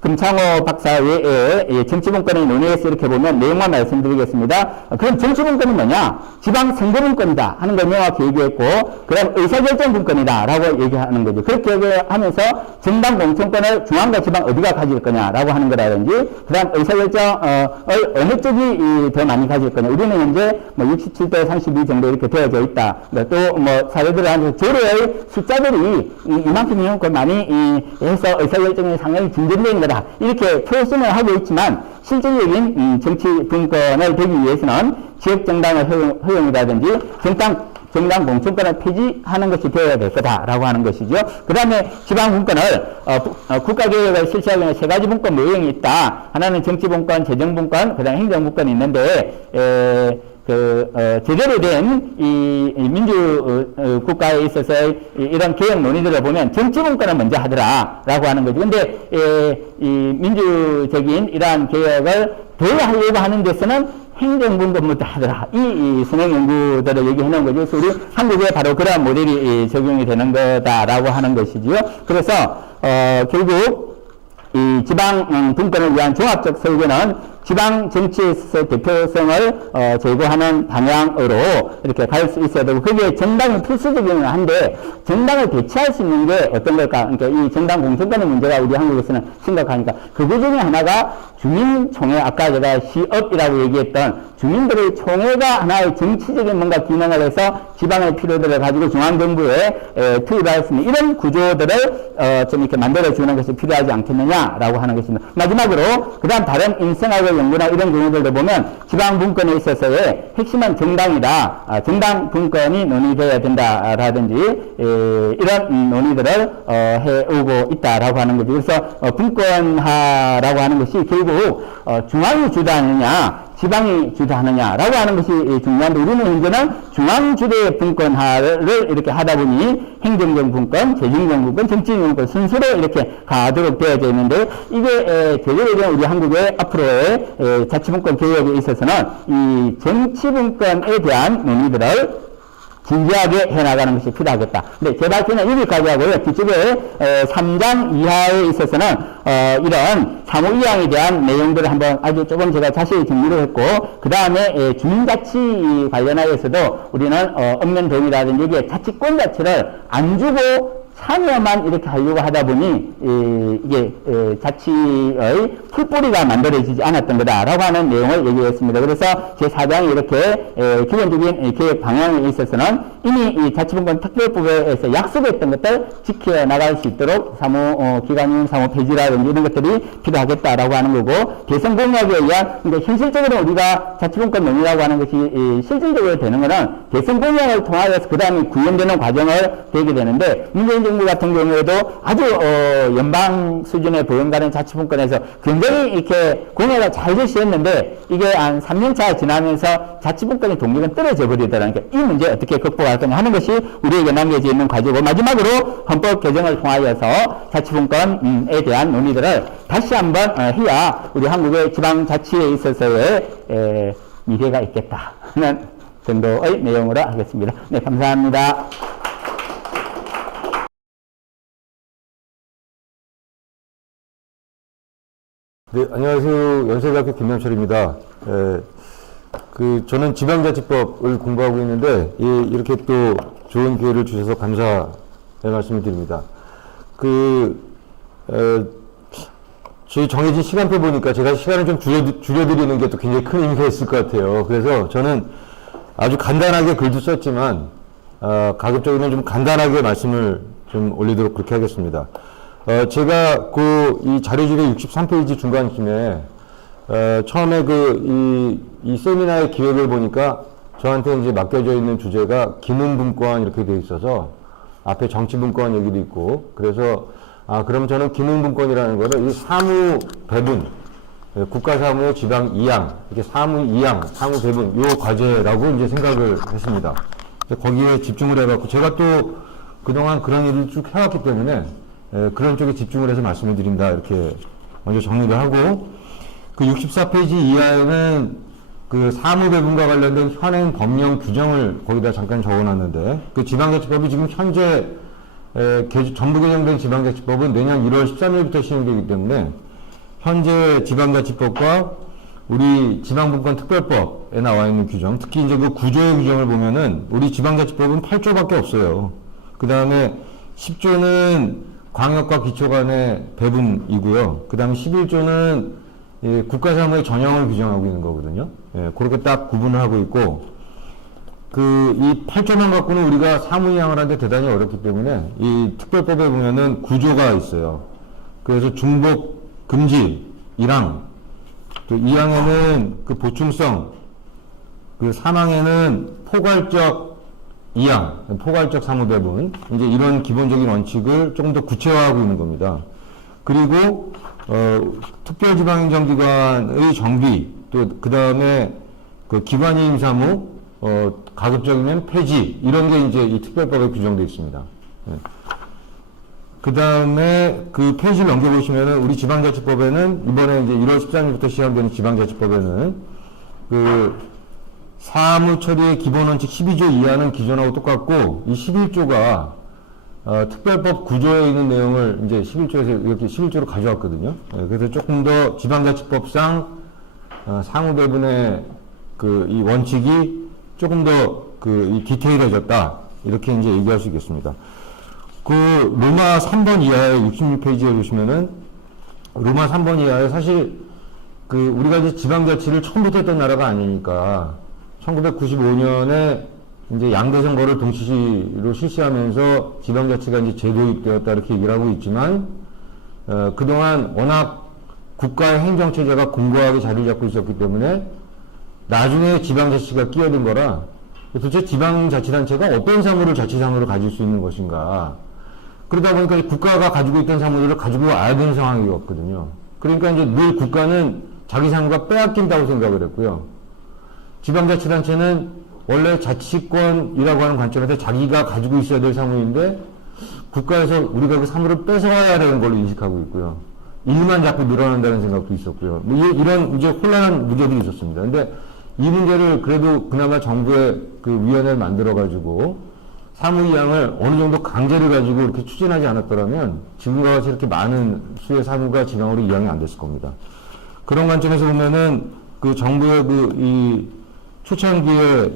금창호 박사 외에 정치분권의 논의에서 이렇게 보면 내용만 말씀드리겠습니다. 그럼 정치분권은 뭐냐? 지방선거분권이다 하는 걸 명확히 얘기했고, 그 다음 의사결정분권이다 라고 얘기하는 거죠. 그렇게 얘기하면서 정당 공천권을 중앙과 지방 어디가 가질 거냐라고 하는 거라든지, 그 다음 의사결정을 어느 쪽이 더 많이 가질 거냐. 우리는 현재 67대 32 정도 이렇게 되어져 있다. 또 사례들을 하면서 조례의 숫자들이 이만큼 많이 해서 의사결정이 상당히 진전된 거다. 이렇게 표현을 하고 있지만, 실질적인 정치 분권을 되기 위해서는 지역정당의 허용이라든지 정당 공천권을 폐지하는 것이 되어야 될 거다라고 하는 것이죠. 그 다음에 지방분권을 국가개혁을 실시하기 위해 세 가지 분권 모형이 있다. 하나는 정치분권, 재정분권, 그 다음에 행정분권이 있는데, 제대로 된 이 민주 국가에 있어서 이런 개혁 논의들을 보면 정치분권을 먼저 하더라라고 하는 거죠. 근데 이 민주적인 이러한 개혁을 더 하려고 하는 데서는 행정분권부터 하더라. 이 선행 연구들을 얘기해 놓은 거죠. 그래서 우리 한국에 바로 그러한 모델이 적용이 되는 거다라고 하는 것이지요. 그래서 결국 이 지방 분권을 위한 종합적 설계는 지방 정치에서 대표성을 제고하는 방향으로 이렇게 갈 수 있어야 되고, 그게 정당이 필수적이긴 한데 정당을 대체할 수 있는 게 어떤 걸까? 그러니까 이 정당 공천권의 문제가 우리 한국에서는 심각하니까 그 중에 하나가 주민총회, 아까 제가 시업이라고 얘기했던 주민들의 총회가 하나의 정치적인 뭔가 기능을 해서 지방의 필요들을 가지고 중앙정부에 투입할 수 있는 이런 구조들을 좀 이렇게 만들어주는 것이 필요하지 않겠느냐라고 하는 것입니다. 마지막으로 그 다음 다른 인생학의 연구나 이런 경우들도 보면 지방 분권에 있어서의 핵심은 정당이다. 정당 분권이 논의되어야 된다라든지 이런 논의들을 해오고 있다라고 하는 거죠. 그래서 분권화라고 하는 것이 결국 중앙이 주도하느냐 지방이 주도하느냐라고 하는 것이 중요한데, 우리는 현재는 중앙주도의 분권화를 이렇게 하다 보니 행정적 분권, 재정적 분권, 정치적 분권 순서로 이렇게 가도록 되어져 있는데, 이게 제대로 우리 한국의 앞으로의 자치분권 개혁에 있어서는 이 정치분권에 대한 논의들을 진지하게 해나가는 것이 필요하겠다. 근데 제 발표는 여기까지 하고요. 뒤쪽에 3장 이하에 있어서는 이런 사무 이양에 대한 내용들을 한번 아주 조금 제가 자세히 정리를 했고, 그 다음에 주민자치 관련하여서도 우리는 읍면 동의라든지 여기에 자치권 자체를 안 주고 참여만 이렇게 하려고 하다 보니 이게 자치의 풀뿌리가 만들어지지 않았던 거다라고 하는 내용을 얘기했습니다. 그래서 제4장이 이렇게 기본적인 계획 방향에 있어서는 이미 이 자치분권 특별법에서 약속했던 것들 지켜나갈 수 있도록 기관인 사무 폐지라든지 이런 것들이 필요하겠다라고 하는 거고, 대선 공약에 의한, 근데 현실적으로 우리가 자치분권 논의라고 하는 것이 실질적으로 되는 거는 대선 공약을 통하여서 그 다음에 구현되는 과정을 되게 되는데, 문재인 정부 같은 경우에도 아주 연방 수준의 보험가는 자치분권에서 굉장히 이렇게 공약을 잘 제시했는데, 이게 한 3년차 지나면서 자치분권의 동력은 떨어져 버리더라니까 이 문제 어떻게 극복할 거냐 하는 것이 우리에게 남겨져 있는 과제고, 마지막으로 헌법 개정을 통하여서 자치분권에 대한 논의들을 다시 한번 해야 우리 한국의 지방자치에 있어서의 미래가 있겠다 하는 정도의 내용으로 하겠습니다. 네, 감사합니다. 네, 안녕하세요. 연세대학교 김명철입니다. 저는 지방자치법을 공부하고 있는데, 이렇게 또 좋은 기회를 주셔서 감사의 말씀을 드립니다. 저희 정해진 시간표 보니까 제가 시간을 좀 줄여드리는 게 또 굉장히 큰 의미가 있을 것 같아요. 그래서 저는 아주 간단하게 글도 썼지만, 가급적이면 좀 간단하게 말씀을 좀 올리도록 그렇게 하겠습니다. 제가 이 자료집의 63페이지 중간쯤에 처음에 이 세미나의 기획을 보니까 저한테 이제 맡겨져 있는 주제가 기능분권 이렇게 되어 있어서 앞에 정치분권 얘기도 있고, 그래서 그럼 저는 기능분권이라는 거를 이 사무 배분, 국가사무 지방 이양, 이렇게 사무 이양, 사무 배분 요 과제라고 이제 생각을 했습니다. 거기에 집중을 해갖고 제가 또 그동안 그런 일을 쭉 해왔기 때문에 그런 쪽에 집중을 해서 말씀을 드린다 이렇게 먼저 정리를 하고, 그 64페이지 이하에는 그 사무배분과 관련된 현행 법령 규정을 거기다 잠깐 적어놨는데, 그 지방자치법이 지금 현재 전부 개정된 지방자치법은 내년 1월 13일부터 시행되기 때문에 현재 지방자치법과 우리 지방분권 특별법에 나와 있는 규정, 특히 이제 그 구조의 규정을 보면은 우리 지방자치법은 8조밖에 없어요. 그 다음에 10조는 광역과 기초 간의 배분이고요. 그 다음에 11조는 국가사무의 전형을 규정하고 있는 거거든요. 그렇게 딱 구분을 하고 있고, 이 8조만 갖고는 우리가 사무이양을 하는데 대단히 어렵기 때문에 이 특별법에 보면은 구조가 있어요. 그래서 중복, 금지, 1항, 또 2항에는 그 보충성, 그 3항에는 포괄적 이양, 포괄적 사무배분, 이제 이런 기본적인 원칙을 조금 더 구체화하고 있는 겁니다. 그리고 특별지방행정기관의 정비, 또 그 다음에 그 기관이임 사무, 가급적이면 폐지, 이런 게 이제 이 특별법에 규정되어 있습니다. 그 다음에 그 페이지를 넘겨보시면은 우리 지방자치법에는 이번에 이제 1월 13일부터 시행되는 지방자치법에는 사무처리의 기본원칙 12조 이하는 기존하고 똑같고, 이 11조가 특별법 구조에 있는 내용을 이제 11조에서 이렇게 11조로 가져왔거든요. 그래서 조금 더 지방자치법상 상호 배분의 이 원칙이 조금 더 이 디테일해졌다. 이렇게 이제 얘기할 수 있겠습니다. 로마 3번 이하의 66페이지에 보시면은 로마 3번 이하에 사실 우리가 이제 지방자치를 처음부터 했던 나라가 아니니까 1995년에 이제 양대 선거를 동시로 실시하면서 지방자치가 이제 재도입되었다 이렇게 얘기를 하고 있지만 그동안 워낙 국가의 행정체제가 공고하게 자리를 잡고 있었기 때문에 나중에 지방자치가 끼어든 거라 도대체 지방자치단체가 어떤 사무를 자치사무로 가질 수 있는 것인가. 그러다 보니까 국가가 가지고 있던 사무들을 가지고 와야 되는 상황이었거든요. 그러니까 이제 늘 국가는 자기 사무가 빼앗긴다고 생각을 했고요. 지방자치단체는 원래 자치권이라고 하는 관점에서 자기가 가지고 있어야 될 사무인데 국가에서 우리가 그 사무를 뺏어와야 되는 걸로 인식하고 있고요. 일만 자꾸 늘어난다는 생각도 있었고요. 이런 이제 혼란한 문제들이 있었습니다. 근데 이 문제를 그래도 그나마 정부의 위원회를 만들어가지고 사무 이양을 어느 정도 강제를 가지고 이렇게 추진하지 않았더라면 지금과 같이 이렇게 많은 수의 사무가 지방으로 이양이 안 됐을 겁니다. 그런 관점에서 보면은 정부의 이 초창기에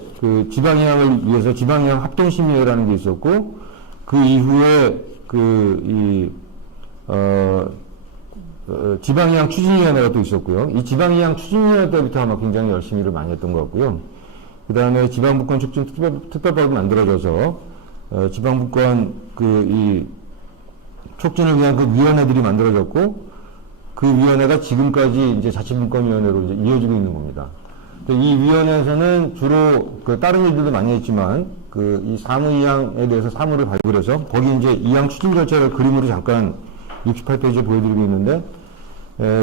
지방 이양을 위해서 지방 이양 합동심의회라는 게 있었고 그 이후에 지방이양 추진위원회가 또 있었고요. 이 지방이양 추진위원회 때부터 아마 굉장히 열심히 일을 많이 했던 것 같고요. 그 다음에 지방분권 촉진 특별법이 만들어져서 지방분권 이 촉진을 위한 위원회들이 만들어졌고 그 위원회가 지금까지 이제 자치분권위원회로 이제 이어지고 있는 겁니다. 이 위원회에서는 주로 다른 일들도 많이 했지만 이 사무이양에 대해서 사무를 발굴해서 거기 이제 이양 추진 절차를 그림으로 잠깐 68페이지에 보여드리고 있는데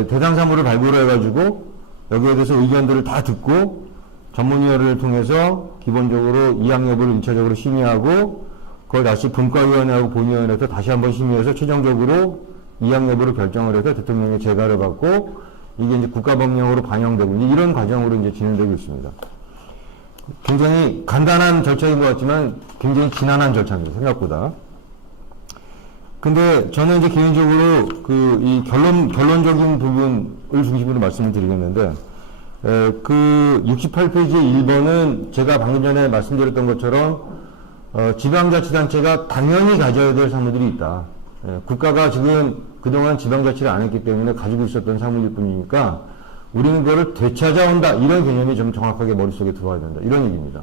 대상 사무를 발굴해가지고 여기에 대해서 의견들을 다 듣고 전문위원회를 통해서 기본적으로 이양 여부를 1차적으로 심의하고 그걸 다시 분과위원회하고 본위원회에서 다시 한번 심의해서 최종적으로 이양 여부를 결정을 해서 대통령의 재가를 받고 이게 이제 국가법령으로 반영되고 이런 과정으로 이제 진행되고 있습니다. 굉장히 간단한 절차인 것 같지만 굉장히 지난한 절차입니다. 생각보다. 근데 저는 이제 개인적으로 이 결론적인 부분을 중심으로 말씀을 드리겠는데, 68페이지의 1번은 제가 방금 전에 말씀드렸던 것처럼, 지방자치단체가 당연히 가져야 될 사무들이 있다. 국가가 지금 그동안 지방자치를 안 했기 때문에 가지고 있었던 사무일 뿐이니까, 우리는 그거를 되찾아온다. 이런 개념이 좀 정확하게 머릿속에 들어와야 된다. 이런 얘기입니다.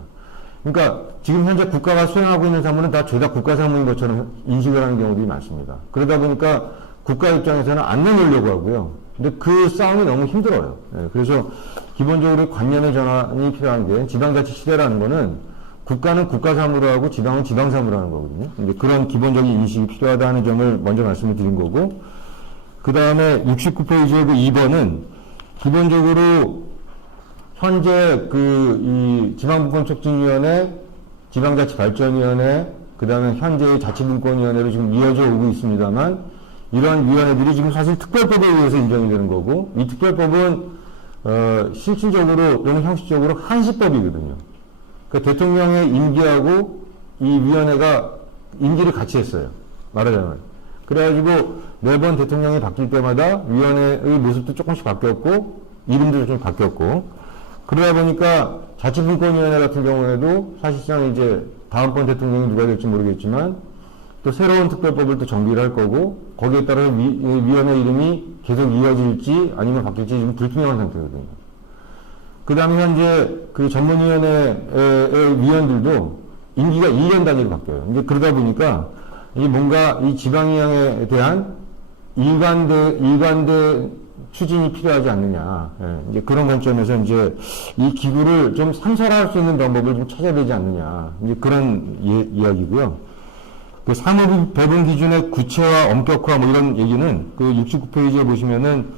그러니까 지금 현재 국가가 수행하고 있는 사무는 다 죄다 국가 사무인 것처럼 인식을 하는 경우들이 많습니다. 그러다 보니까 국가 입장에서는 안 내놓으려고 하고요. 근데 그 싸움이 너무 힘들어요. 그래서 기본적으로 관념의 전환이 필요한 게 지방자치 시대라는 거는 국가는 국가 사무로 하고 지방은 지방 사무로 하는 거거든요. 근데 그런 기본적인 인식이 필요하다는 점을 먼저 말씀을 드린 거고, 그 다음에 69페이지의 2번은 기본적으로 현재 이 지방분권촉진위원회, 지방자치발전위원회, 그 다음에 현재의 자치분권위원회로 지금 이어져 오고 있습니다만, 이런 위원회들이 지금 사실 특별법에 의해서 인정이 되는 거고, 이 특별법은, 실질적으로 또는 형식적으로 한시법이거든요. 그러니까 대통령의 임기하고 이 위원회가 임기를 같이 했어요. 말하자면. 그래가지고 매번 대통령이 바뀔 때마다 위원회의 모습도 조금씩 바뀌었고, 이름도 좀 바뀌었고, 그러다 보니까 자치분권위원회 같은 경우에도 사실상 이제 다음번 대통령이 누가 될지 모르겠지만 또 새로운 특별법을 또 정비를 할 거고 거기에 따라서 위원회 이름이 계속 이어질지 아니면 바뀔지 지금 불투명한 상태거든요. 그 다음에 현재 전문위원회의 위원들도 임기가 1년 단위로 바뀌어요. 이제 그러다 보니까 이 뭔가 이 지방이양에 대한 일관된 추진이 필요하지 않느냐. 이제 그런 관점에서 이제 이 기구를 좀 상설할 수 있는 방법을 좀 찾아야 되지 않느냐. 이제 그런 이야기고요. 사무 배분 기준의 구체화, 엄격화 뭐 이런 얘기는 69페이지에 보시면은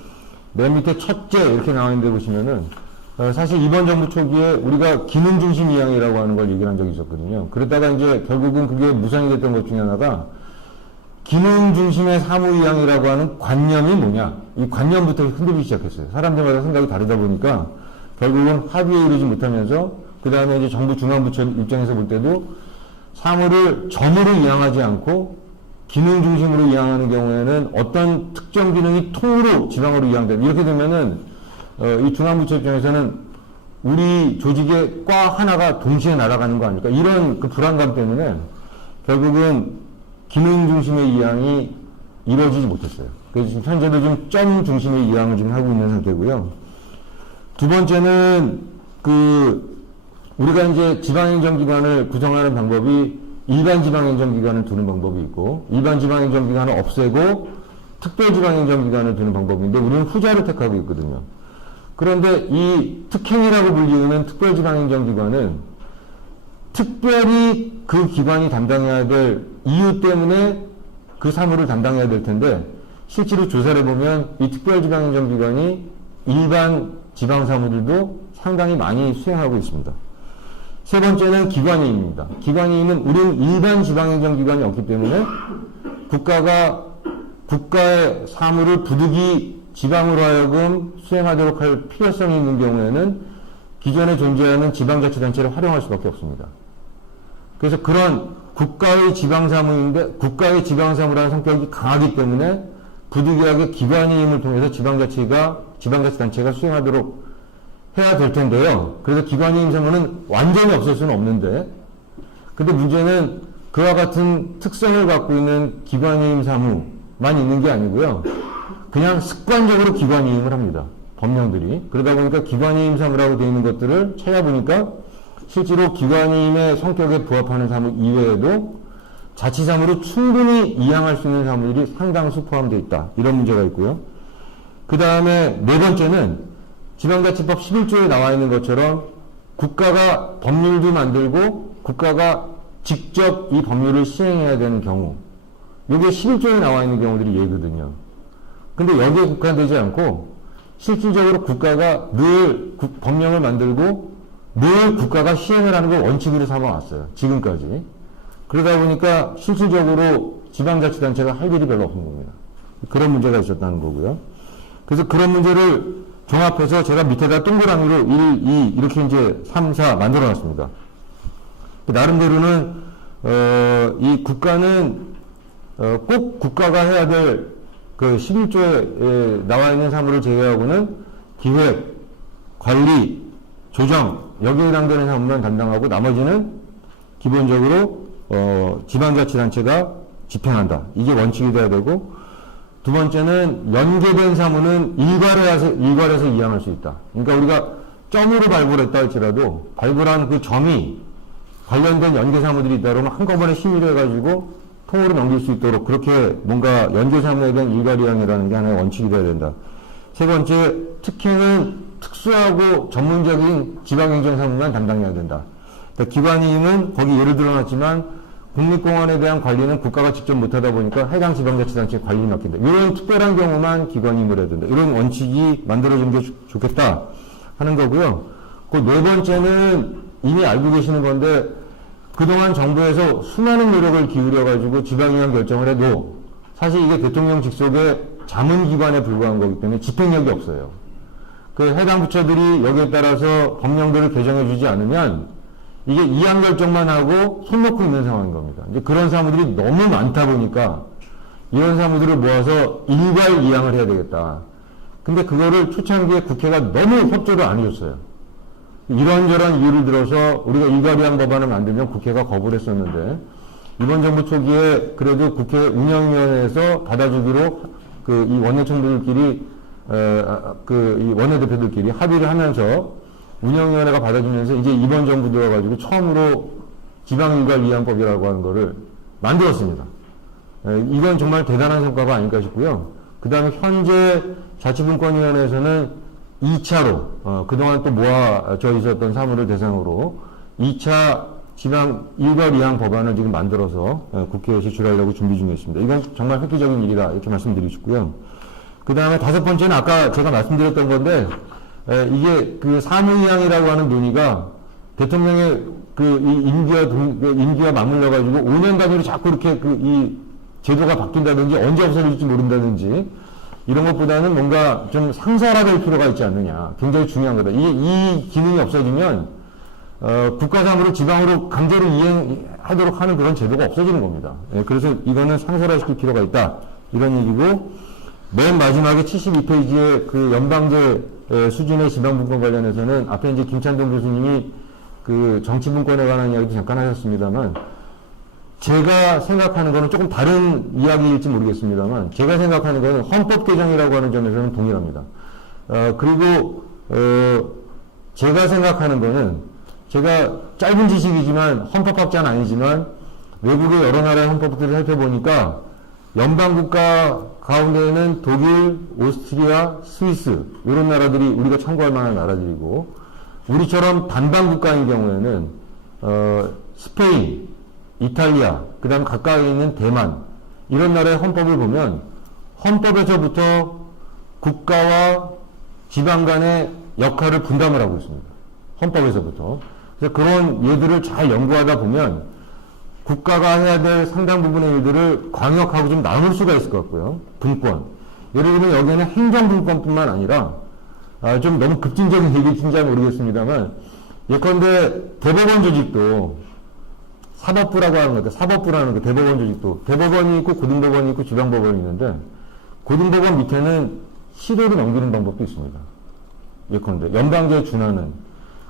맨 밑에 첫째 이렇게 나와 있는데 보시면은 사실 이번 정부 초기에 우리가 기능 중심 이양이라고 하는 걸 얘기를 한 적이 있었거든요. 그러다가 이제 결국은 그게 무산이 됐던 것 중에 하나가 기능 중심의 사무 이양이라고 하는 관념이 뭐냐? 이 관념부터 흔들리기 시작했어요. 사람들마다 생각이 다르다 보니까 결국은 합의에 이르지 못하면서 그 다음에 이제 정부 중앙부처 입장에서 볼 때도 사무를 점으로 이양하지 않고 기능 중심으로 이양하는 경우에는 어떤 특정 기능이 통으로 지방으로 이양된다. 이렇게 되면은 이 중앙부처 입장에서는 우리 조직의 과 하나가 동시에 날아가는 거 아닐까? 이런 그 불안감 때문에 결국은 기능 중심의 이양이 이루어지지 못했어요. 그래서 지금 현재도 좀 점 중심의 이양을 지금 하고 있는 상태고요. 두 번째는 우리가 이제 지방행정기관을 구성하는 방법이 일반 지방행정기관을 두는 방법이 있고, 일반 지방행정기관을 없애고 특별지방행정기관을 두는 방법인데, 우리는 후자를 택하고 있거든요. 그런데 이 특행이라고 불리우는 특별지방행정기관은 특별히 그 기관이 담당해야 될 이유 때문에 그 사무를 담당해야 될 텐데, 실제로 조사를 보면 이 특별지방행정기관이 일반 지방사무들도 상당히 많이 수행하고 있습니다. 세 번째는 기관이입니다. 기관이임은 우리는 일반 지방행정기관이 없기 때문에 국가의 사무를 부득이 지방으로 하여금 수행하도록 할 필요성이 있는 경우에는 기존에 존재하는 지방자치단체를 활용할 수밖에 없습니다. 그래서 그런 국가의 지방사무인데, 국가의 지방사무라는 성격이 강하기 때문에 부득이하게 기관이임을 통해서 지방자치단체가 수행하도록 해야 될 텐데요. 그래서 기관이임 사무는 완전히 없을 수는 없는데, 근데 문제는 그와 같은 특성을 갖고 있는 기관이임 사무만 있는 게 아니고요. 그냥 습관적으로 기관이임을 합니다. 법령들이. 그러다 보니까 기관이임 사무라고 되어 있는 것들을 찾아보니까 실제로 기관이임의 성격에 부합하는 사무 이외에도 자치사무로 충분히 이양할 수 있는 사무들이 상당수 포함되어 있다. 이런 문제가 있고요. 그 다음에 네 번째는 지방자치법 11조에 나와 있는 것처럼 국가가 법률도 만들고 국가가 직접 이 법률을 시행해야 되는 경우, 이게 11조에 나와 있는 경우들이 예거든요. 근데 여기에 국한되지 않고 실질적으로 국가가 늘 법령을 만들고 늘 국가가 시행을 하는 걸 원칙으로 삼아왔어요. 지금까지. 그러다 보니까 실질적으로 지방자치단체가 할 일이 별로 없는 겁니다. 그런 문제가 있었다는 거고요. 그래서 그런 문제를 종합해서 제가 밑에다 동그라미로 1, 2 이렇게 이제 3, 4 만들어 놨습니다. 나름대로는 이 국가는 꼭 국가가 해야 될 그 11조에 나와 있는 사무를 제외하고는 기획, 관리, 조정 여기에 해당되는 사무만 담당하고 나머지는 기본적으로 지방자치단체가 집행한다. 이게 원칙이 돼야 되고, 두 번째는 연계된 사무는 일괄해서 이양할 수 있다. 그러니까 우리가 점으로 발굴했다 할지라도 발굴한 그 점이 관련된 연계 사무들이 있다 그러면 한꺼번에 심의를 해가지고 통으로 넘길 수 있도록 그렇게 뭔가 연계 사무에 대한 일괄 이양이라는 게 하나의 원칙이 돼야 된다. 세 번째, 특혜는 특수하고 전문적인 지방행정 사무만 담당해야 된다. 그러니까 기관임은 거기 예를 들어놨지만 국립공원에 대한 관리는 국가가 직접 못하다 보니까 해당 지방자치단체에 관리를 맡긴다. 이런 특별한 경우만 기관임을 해야 된다. 이런 원칙이 만들어지는 게 좋겠다 하는 거고요. 그 네 번째는 이미 알고 계시는 건데, 그동안 정부에서 수많은 노력을 기울여가지고 지방이양 결정을 해도 사실 이게 대통령 직속의 자문기관에 불과한 거기 때문에 집행력이 없어요. 그 해당 부처들이 여기에 따라서 법령들을 개정해주지 않으면 이게 이양 결정만 하고 손 놓고 있는 상황인 겁니다. 이제 그런 사무들이 너무 많다 보니까 이런 사무들을 모아서 일괄 이양을 해야 되겠다. 근데 그거를 초창기에 국회가 너무 협조를 안 해줬어요. 이런저런 이유를 들어서 우리가 일괄 이양 법안을 만들면 국회가 거부를 했었는데, 이번 정부 초기에 그래도 국회 운영위원회에서 받아주기로 이 원내총무들끼리 이 원내대표들끼리 합의를 하면서 운영위원회가 받아주면서 이제 이번 정부 들어가지고 처음으로 지방일괄 이양법이라고 하는 거를 만들었습니다. 이건 정말 대단한 성과가 아닐까 싶고요. 그 다음에 현재 자치분권위원회에서는 2차로 그동안 또 모아져 있었던 사무를 대상으로 2차 지방 일괄 이양 법안을 지금 만들어서 국회에 제출하려고 준비 중에 있습니다. 이건 정말 획기적인 일이다 이렇게 말씀드리고 싶고요. 그 다음에 다섯 번째는 아까 제가 말씀드렸던 건데, 이게 그 사무이양이라고 하는 논의가 대통령의 임기와 맞물려가지고 5년 단위로 자꾸 이렇게 이 제도가 바뀐다든지 언제 없어질지 모른다든지 이런 것보다는 뭔가 좀 상설화될 필요가 있지 않느냐. 굉장히 중요한 거다. 이 기능이 없어지면 국가사무를 지방으로 강제로 이행하도록 하는 그런 제도가 없어지는 겁니다. 그래서 이거는 상설화시킬 필요가 있다. 이런 얘기고, 맨 마지막에 72페이지에 그 연방제 수준의 지방분권 관련해서는 앞에 이제 김찬동 교수님이 그 정치분권에 관한 이야기도 잠깐 하셨습니다만, 제가 생각하는 거는 조금 다른 이야기일지 모르겠습니다만, 제가 생각하는 거는 헌법 개정이라고 하는 점에서는 동일합니다. 그리고 제가 생각하는 거는, 제가 짧은 지식이지만 헌법학자는 아니지만 외국의 여러 나라의 헌법들을 살펴보니까 연방국가 가운데에는 독일, 오스트리아, 스위스 이런 나라들이 우리가 참고할 만한 나라들이고, 우리처럼 반반국가인 경우에는 스페인, 이탈리아, 그 다음 가까이 있는 대만 이런 나라의 헌법을 보면 헌법에서부터 국가와 지방 간의 역할을 분담을 하고 있습니다. 헌법에서부터. 그래서 그런 예들을 잘 연구하다 보면 국가가 해야 될 상당 부분의 일들을 광역하고 좀 나눌 수가 있을 것 같고요. 분권. 예를 들면 여기에는 행정분권뿐만 아니라, 좀 너무 급진적인 얘기인지 모르겠습니다만, 예컨대 대법원 조직도 사법부라고 하는 것, 사법부라는 그 대법원 조직도 대법원이 있고 고등법원이 있고 지방법원이 있는데, 고등법원 밑에는 시도를 넘기는 방법도 있습니다. 예컨대 연방제에 준하는.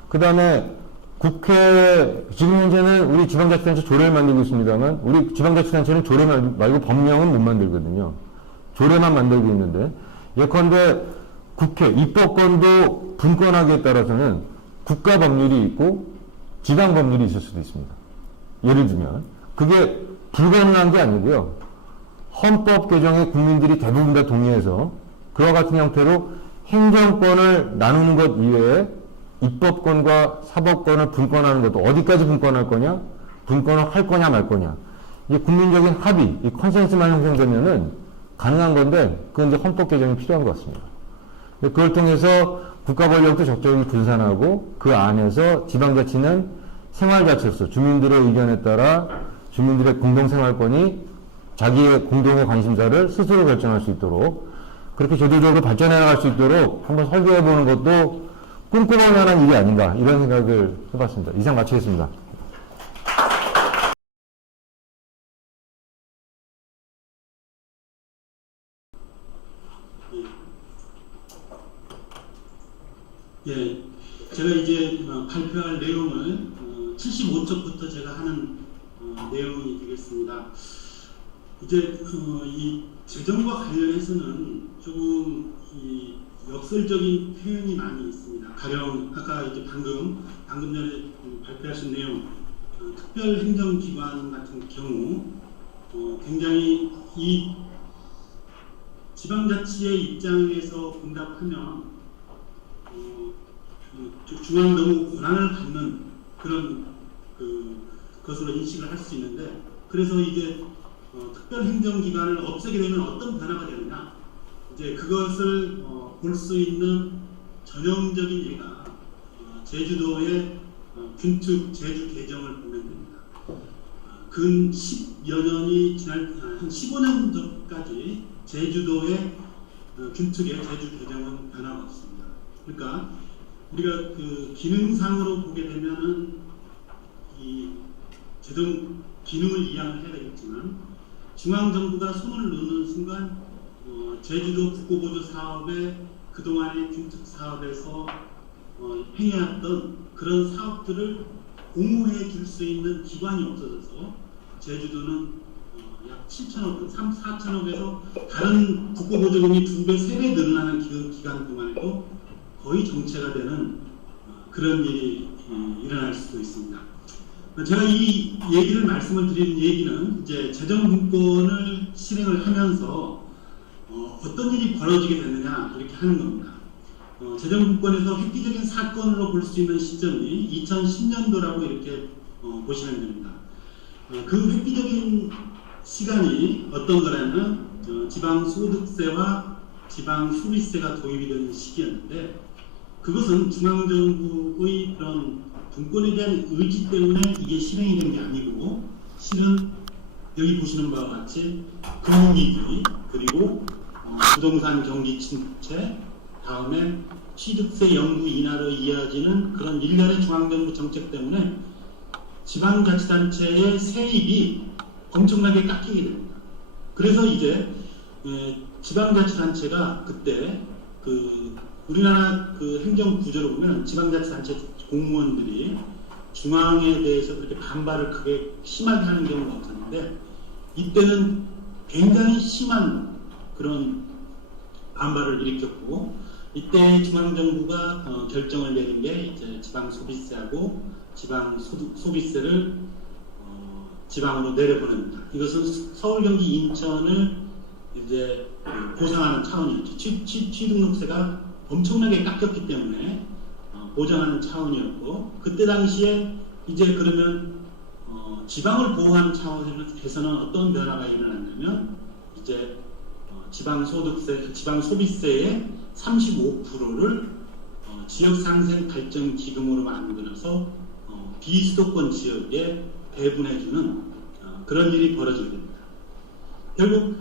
그 다음에 국회, 지금 현재는 우리 지방자치단체 조례를 만들고 있습니다만, 우리 지방자치단체는 조례 말고 법령은 못 만들거든요. 조례만 만들고 있는데, 예컨대 국회, 입법권도 분권하기에 따라서는 국가 법률이 있고 지방 법률이 있을 수도 있습니다. 예를 들면, 그게 불가능한 게 아니고요. 헌법 개정에 국민들이 대부분 다 동의해서 그와 같은 형태로 행정권을 나누는 것 이외에 입법권과 사법권을 분권하는 것도, 어디까지 분권할 거냐, 분권을 할 거냐 말 거냐, 이게 국민적인 합의, 이 컨센서스만 형성되면은 가능한 건데, 그건 이제 헌법 개정이 필요한 것 같습니다. 그걸 통해서 국가 권력도 적절히 분산하고, 그 안에서 지방자치는 생활자치로서 주민들의 의견에 따라 주민들의 공동생활권이 자기의 공동의 관심사를 스스로 결정할 수 있도록, 그렇게 제도적으로 발전해 나갈 수 있도록 한번 설계해 보는 것도 꿈꿔볼 만한 일이 아닌가, 이런 생각을 해봤습니다. 이상 마치겠습니다. 예, 제가 이제 발표할 내용을 75쪽부터 제가 하는 내용이 되겠습니다. 이제 이 재정과 관련해서는 조금 이 역설적인 표현이 많이 있습니다. 가령 아까 이제 방금 전에 발표하신 내용, 특별행정기관 같은 경우 굉장히 이 지방자치의 입장에서 본다면 중앙 너무 권한을 받는 그런 것으로 인식을 할 수 있는데, 그래서 이제 특별행정기관을 없애게 되면 어떤 변화가 되느냐, 이제 그것을 볼 수 있는 전형적인 예가 제주도의 균특 제주 개정을 보면 됩니다. 근 10여 년이 지난 한 15년 전까지 제주도의 균특의 제주 개정은 변화가 없습니다. 그러니까 우리가 그 기능상으로 보게 되면은 이 재정 기능을 이양을 해야 되겠지만, 중앙정부가 손을 놓는 순간 제주도 국고보조 사업의 그동안의 균특 사업에서 행해왔던 그런 사업들을 공모해 줄 수 있는 기관이 없어져서 제주도는 약 7천억, 4천억에서 다른 국고보조금이 2배, 3배 늘어나는 기간 동안에도 거의 정체가 되는 그런 일이 일어날 수도 있습니다. 제가 이 얘기를 말씀을 드리는 얘기는 이제 재정분권을 실행을 하면서 어떤 일이 벌어지게 되느냐, 이렇게 하는 겁니다. 재정분권에서 획기적인 사건으로 볼 수 있는 시점이 2010년도라고 이렇게 보시면 됩니다. 그 획기적인 시간이 어떤 거라면 지방소득세와 지방소비세가 도입이 되는 시기였는데, 그것은 중앙정부의 그런 분권에 대한 의지 때문에 이게 실행이 된 게 아니고, 실은 여기 보시는 바와 같이 금융위기, 그리고 부동산 경기 침체, 다음에 취득세 연구 인하로 이어지는 그런 일련의 중앙정부 정책 때문에 지방자치단체의 세입이 엄청나게 깎이게 됩니다. 그래서 이제 지방자치단체가 그때 그 우리나라 그 행정 구조를 보면 지방자치단체 공무원들이 중앙에 대해서 그렇게 반발을 크게 심하게 하는 경우가 없었는데 이때는 굉장히 심한 그런 반발을 일으켰고 이때 중앙정부가 결정을 내린 게 이제 지방소비세하고 지방소비세를 지방으로 내려보냅니다. 이것은 서울, 경기, 인천을 이제 보상하는 차원이었죠. 취등록세가 엄청나게 깎였기 때문에 보장하는 차원이었고 그때 당시에 이제 그러면 지방을 보호하는 차원에서는 어떤 변화가 일어났냐면 이제 지방소득세, 지방소비세의 35%를 지역상생 발전 기금으로 만들어서 비수도권 지역에 배분해주는 그런 일이 벌어지게 됩니다. 결국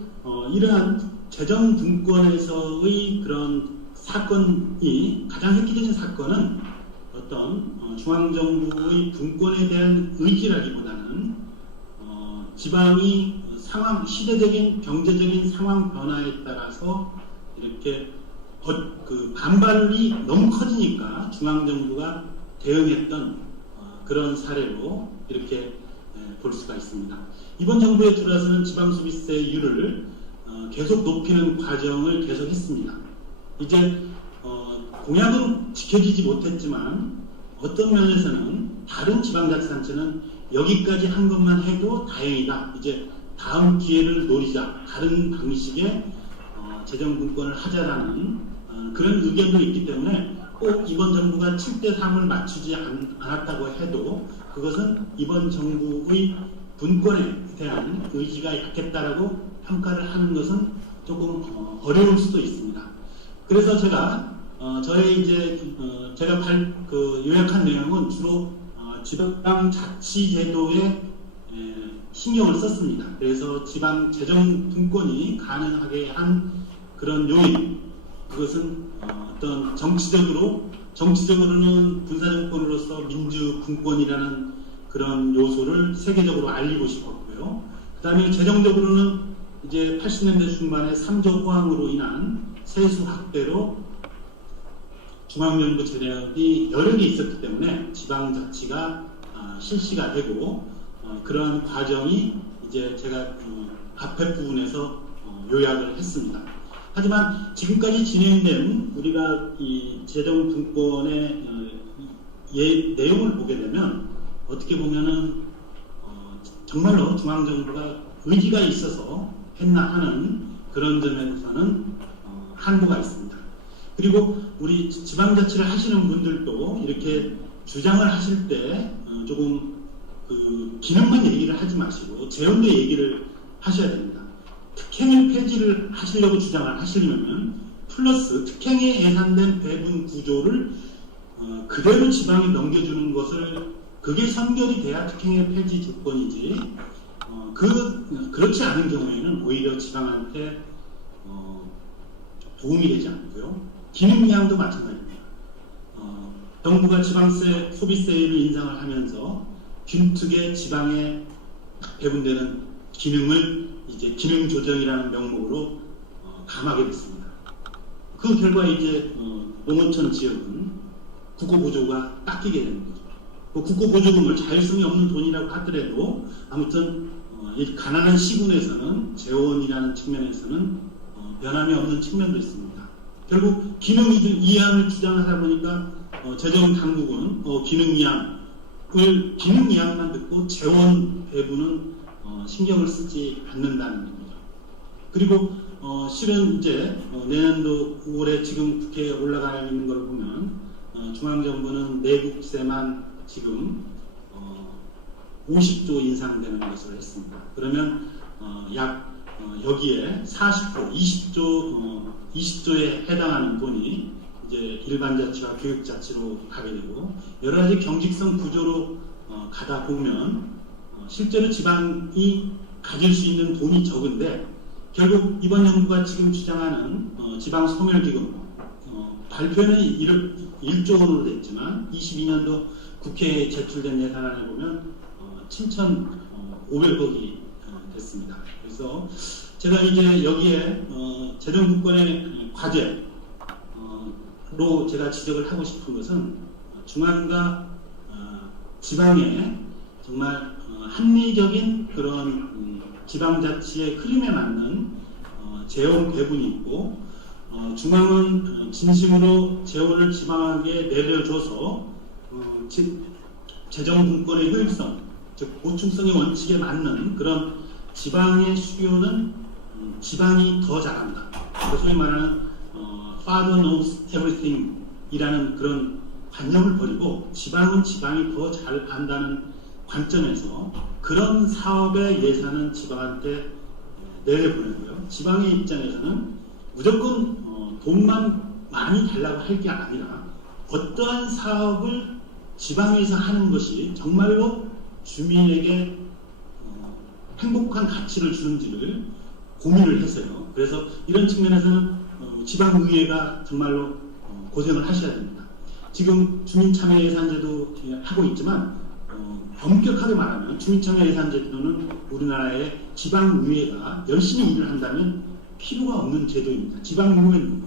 이러한 재정분권에서의 그런 사건이 가장 획기적인 사건은 어떤 중앙정부의 분권에 대한 의지라기보다는 지방이 상황, 시대적인 경제적인 상황 변화에 따라서 이렇게 그 반발이 너무 커지니까 중앙정부가 대응했던 그런 사례로 이렇게 볼 수가 있습니다. 이번 정부에 들어서는 지방소비세율을 계속 높이는 과정을 계속했습니다. 이제 공약은 지켜지지 못했지만 어떤 면에서는 다른 지방자치단체는 여기까지 한 것만 해도 다행이다. 이제 다음 기회를 노리자. 다른 방식의 재정분권을 하자라는 그런 의견도 있기 때문에 꼭 이번 정부가 7대3을 맞추지 않았다고 해도 그것은 이번 정부의 분권에 대한 의지가 약했다라고 평가를 하는 것은 조금 어려울 수도 있습니다. 그래서 제가 저의 이제 제가 요약한 내용은 주로 지방자치제도에 신경을 썼습니다. 그래서 지방 재정 분권이 가능하게 한 그런 요인, 그것은 어떤 정치적으로는 군사정권으로서 민주분권이라는 그런 요소를 세계적으로 알리고 싶었고요. 그 다음에 재정적으로는 이제 80년대 중반에 3조 호황으로 인한 세수 확대로 중앙정부 재력이 여러 개 있었기 때문에 지방자치가 실시가 되고 그러한 과정이 이제 제가 앞에 부분에서 요약을 했습니다. 하지만 지금까지 진행된 우리가 이 재정분권의 내용을 보게 되면 어떻게 보면은 정말로 중앙정부가 의지가 있어서 했나 하는 그런 점에서는 한도가 있습니다. 그리고 우리 지방자치를 하시는 분들도 이렇게 주장을 하실 때 조금 그 기능만 얘기를 하지 마시고 재원도 얘기를 하셔야 됩니다. 특행을 폐지를 하시려고 주장을 하시려면 플러스 특행에 예산된 배분 구조를 그대로 지방에 넘겨주는 것을 그게 선결이 돼야 특행의 폐지 조건이지 그렇지 않은 경우에는 오히려 지방한테 도움이 되지 않고요. 기능이양도 마찬가지입니다. 정부가 지방세, 소비세율을 인상을 하면서 균특의 지방에 배분되는 기능을 이제 기능 조정이라는 명목으로 감하게 됐습니다. 그 결과 이제 농어촌 지역은 국고보조가 깎이게 되는 거죠. 그 국고보조금을 자율성이 없는 돈이라고 하더라도 아무튼 이 가난한 시군에서는 재원이라는 측면에서는 변함이 없는 측면도 있습니다. 결국 기능 이양을 주장하다 보니까 재정 당국은 기능 이양만 듣고 재원 배분은 신경을 쓰지 않는다는 거죠. 그리고 실은 이제 내년도 5월에 지금 국회에 올라가 있는 걸 보면 중앙정부는 내국세만 지금 50조 인상되는 것을 했습니다. 그러면 여기에 40%, 20조에 해당하는 돈이 이제 일반자치와 교육자치로 가게 되고 여러 가지 경직성 구조로 가다 보면 실제로 지방이 가질 수 있는 돈이 적은데 결국 이번 정부가 지금 주장하는 지방소멸기금 발표는 1조 원으로 됐지만 22년도 국회에 제출된 예산안을 보면 7,500억이 됐습니다. 그래서 제가 이제 여기에 재정분권의 과제 제가 지적을 하고 싶은 것은 중앙과 지방의 정말 합리적인 그런 지방자치의 흐름에 맞는 재원 배분이 있고, 중앙은 진심으로 재원을 지방에게 내려줘서 재정분권의 효율성, 즉 보충성의 원칙에 맞는 그런 지방의 수요는 지방이 더 잘한다. 소위 말하는 Father knows everything 이라는 그런 관념을 버리고 지방은 지방이 더 잘 안다는 관점에서 그런 사업의 예산은 지방한테 내려보내고요. 지방의 입장에서는 무조건 돈만 많이 달라고 할 게 아니라 어떠한 사업을 지방에서 하는 것이 정말로 주민에게 행복한 가치를 주는지를 고민을 했어요. 그래서 이런 측면에서는 지방의회가 정말로 고생을 하셔야 됩니다. 지금 주민참여예산제도 하고 있지만 엄격하게 말하면 주민참여예산제도는 우리나라의 지방의회가 열심히 일을 한다면 필요가 없는 제도입니다. 지방의회는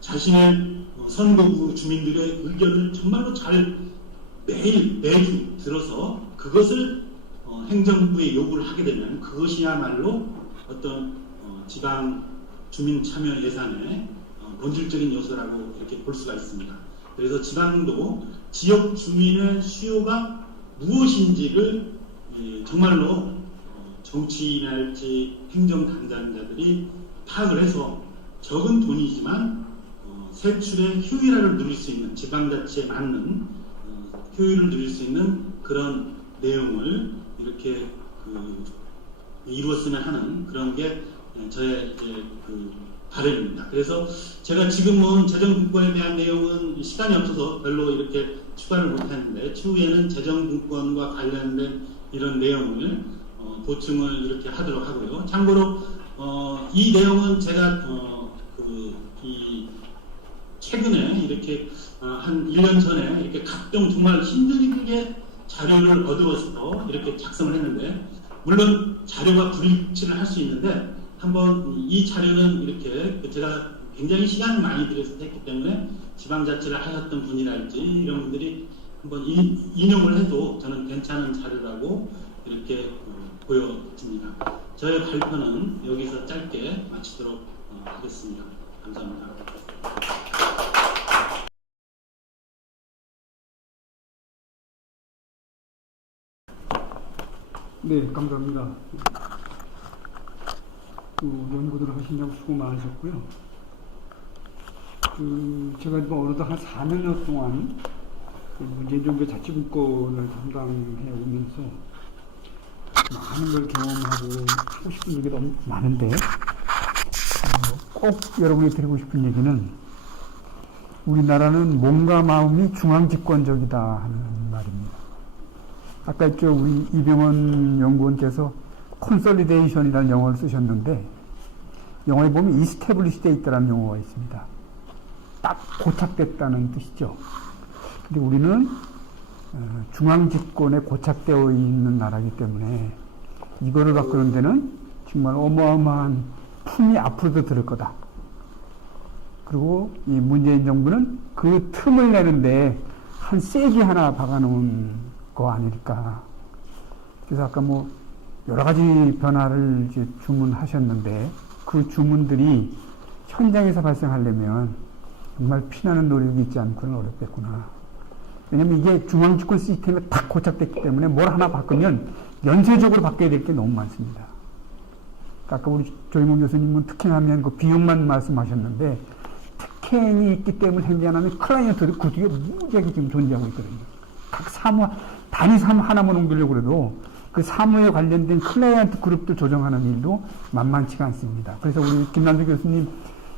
자신의 선거구 주민들의 의견을 정말로 잘 매주 들어서 그것을 행정부에 요구를 하게 되면 그것이야말로 어떤 지방 주민 참여 예산의 본질적인 요소라고 이렇게 볼 수가 있습니다. 그래서 지방도 지역 주민의 수요가 무엇인지를 정말로 정치인할지 행정 담당자들이 파악을 해서 적은 돈이지만 세출의 효율화를 누릴 수 있는, 지방자치에 맞는 효율을 누릴 수 있는 그런 내용을 이렇게 이루었으면 하는 그런 게 저의 바람입니다. 그래서 제가 지금은 재정분권에 대한 내용은 시간이 없어서 별로 이렇게 추가를 못했는데 추후에는 재정분권과 관련된 이런 내용을 보충을 이렇게 하도록 하고요. 참고로 이 내용은 제가 최근에 이렇게 한 1년 전에 이렇게 각종 정말 힘들게 자료를 얻어서 이렇게 작성을 했는데, 물론 자료가 불일치를 할 수 있는데 한번 이 자료는 이렇게 제가 굉장히 시간을 많이 들여서 했기 때문에 지방자치를 하셨던 분이랄지 이런 분들이 한번 인용을 해도 저는 괜찮은 자료라고 이렇게 보여집니다. 저의 발표는 여기서 짧게 마치도록 하겠습니다. 감사합니다. 네, 감사합니다. 연구들을 하시냐고 수고 많으셨고요. 제가 어느덧 한 4년여 동안 문재인 정부의 자치분권을 담당해 오면서 많은 걸 경험하고 하고 싶은 얘기가 너무 많은데, 꼭 여러분이 드리고 싶은 얘기는 우리나라는 몸과 마음이 중앙집권적이다 하는 말입니다. 아까 있죠, 우리 이병헌 연구원께서 컨솔리데이션이라는 용어를 쓰셨는데, 영어에 보면 이스태블리시 돼 있다는 용어가 있습니다. 딱 고착됐다는 뜻이죠. 근데 우리는 중앙집권에 고착되어 있는 나라이기 때문에 이거를 바꾸는 데는 정말 어마어마한 품이 앞으로도 들을 거다. 그리고 이 문재인 정부는 그 틈을 내는데 한 쐐기 하나 박아놓은 거 아닐까. 그래서 아까 여러 가지 변화를 이제 주문하셨는데 그 주문들이 현장에서 발생하려면 정말 피나는 노력이 있지 않고는 어렵겠구나. 왜냐면 이게 중앙집권 시스템에 딱 고착됐기 때문에 뭘 하나 바꾸면 연쇄적으로 바뀌어야 될 게 너무 많습니다. 아까 우리 조임원 교수님은 특혜하면 그 비용만 말씀하셨는데, 특혜이 있기 때문에 행정하면 클라이언트도 그 뒤에 무지하게 지금 존재하고 있거든요. 각 사무, 단위 사무 하나만 옮기려고 해도 그 사무에 관련된 클라이언트 그룹들 조정하는 일도 만만치가 않습니다. 그래서 우리 김남주 교수님,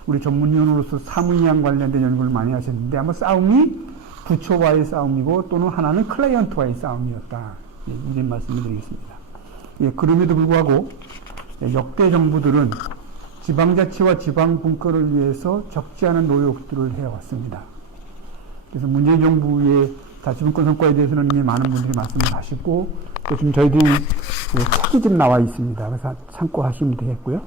우리 전문위원으로서 사무이양 관련된 연구를 많이 하셨는데, 아마 싸움이 부처와의 싸움이고 또는 하나는 클라이언트와의 싸움이었다. 이런 말씀을 드리겠습니다. 그럼에도 불구하고 역대 정부들은 지방자치와 지방분권을 위해서 적지 않은 노력들을 해왔습니다. 그래서 문재인 정부의 자치분권 성과에 대해서는 이미 많은 분들이 말씀을 하시고, 또 지금 저희들이 책이 좀 나와 있습니다. 그래서 참고하시면 되겠고요.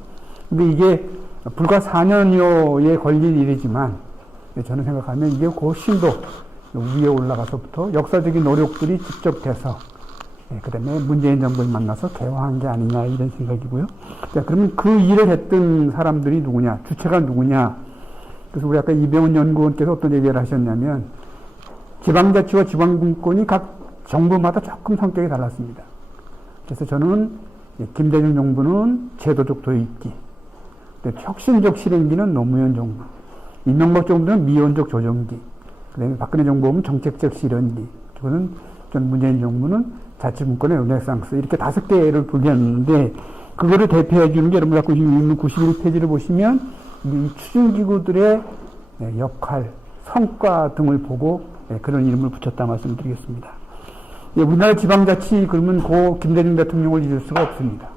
근데 이게 불과 4년여에 걸린 일이지만 저는 생각하면 이게 훨씬 더 위에 올라가서부터 역사적인 노력들이 직접 돼서 그 다음에 문재인 정부를 만나서 개화한 게 아니냐 이런 생각이고요. 자, 그러면 그 일을 했던 사람들이 누구냐, 주체가 누구냐. 그래서 우리 아까 이병헌 연구원께서 어떤 얘기를 하셨냐면 지방자치와 지방분권이 각 정부마다 조금 성격이 달랐습니다. 그래서 저는 김대중 정부는 제도적 도입기, 혁신적 실행기는 노무현 정부, 이명박 정부는 미온적 조정기, 그다음에 박근혜 정부는 정책적 실현기, 그거는 전 문재인 정부는 자치분권의 르네상스, 이렇게 5개를 분리했는데 그거를 대표해 주는 게 여러분 갖고 있는 91페이지를 보시면 이 추진기구들의 역할, 성과 등을 보고 그런 이름을 붙였다 말씀드리겠습니다. 우리나라 지방자치 그러면 고 김대중 대통령을 잊을 수가 없습니다.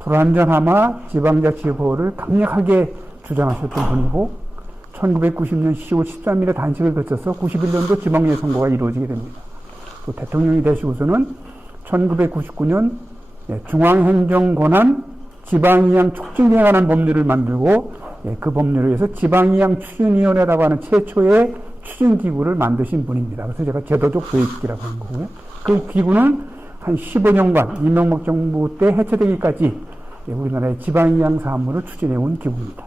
불완전하마 지방자치법을 강력하게 주장하셨던 분이고 1990년 10월 13일에 단식을 거쳐서 91년도 지방예 선거가 이루어지게 됩니다. 또 대통령이 되시고서는 1999년 중앙행정권한 지방이양 촉진에 관한 법률을 만들고 그 법률을 위해서 지방이양 추진위원회라고 하는 최초의 추진기구를 만드신 분입니다. 그래서 제가 제도적 도입기라고 하는 거고요. 그 기구는 한 15년간 이명박 정부 때 해체되기까지 우리나라의 지방이양 사무를 추진해온 기구입니다.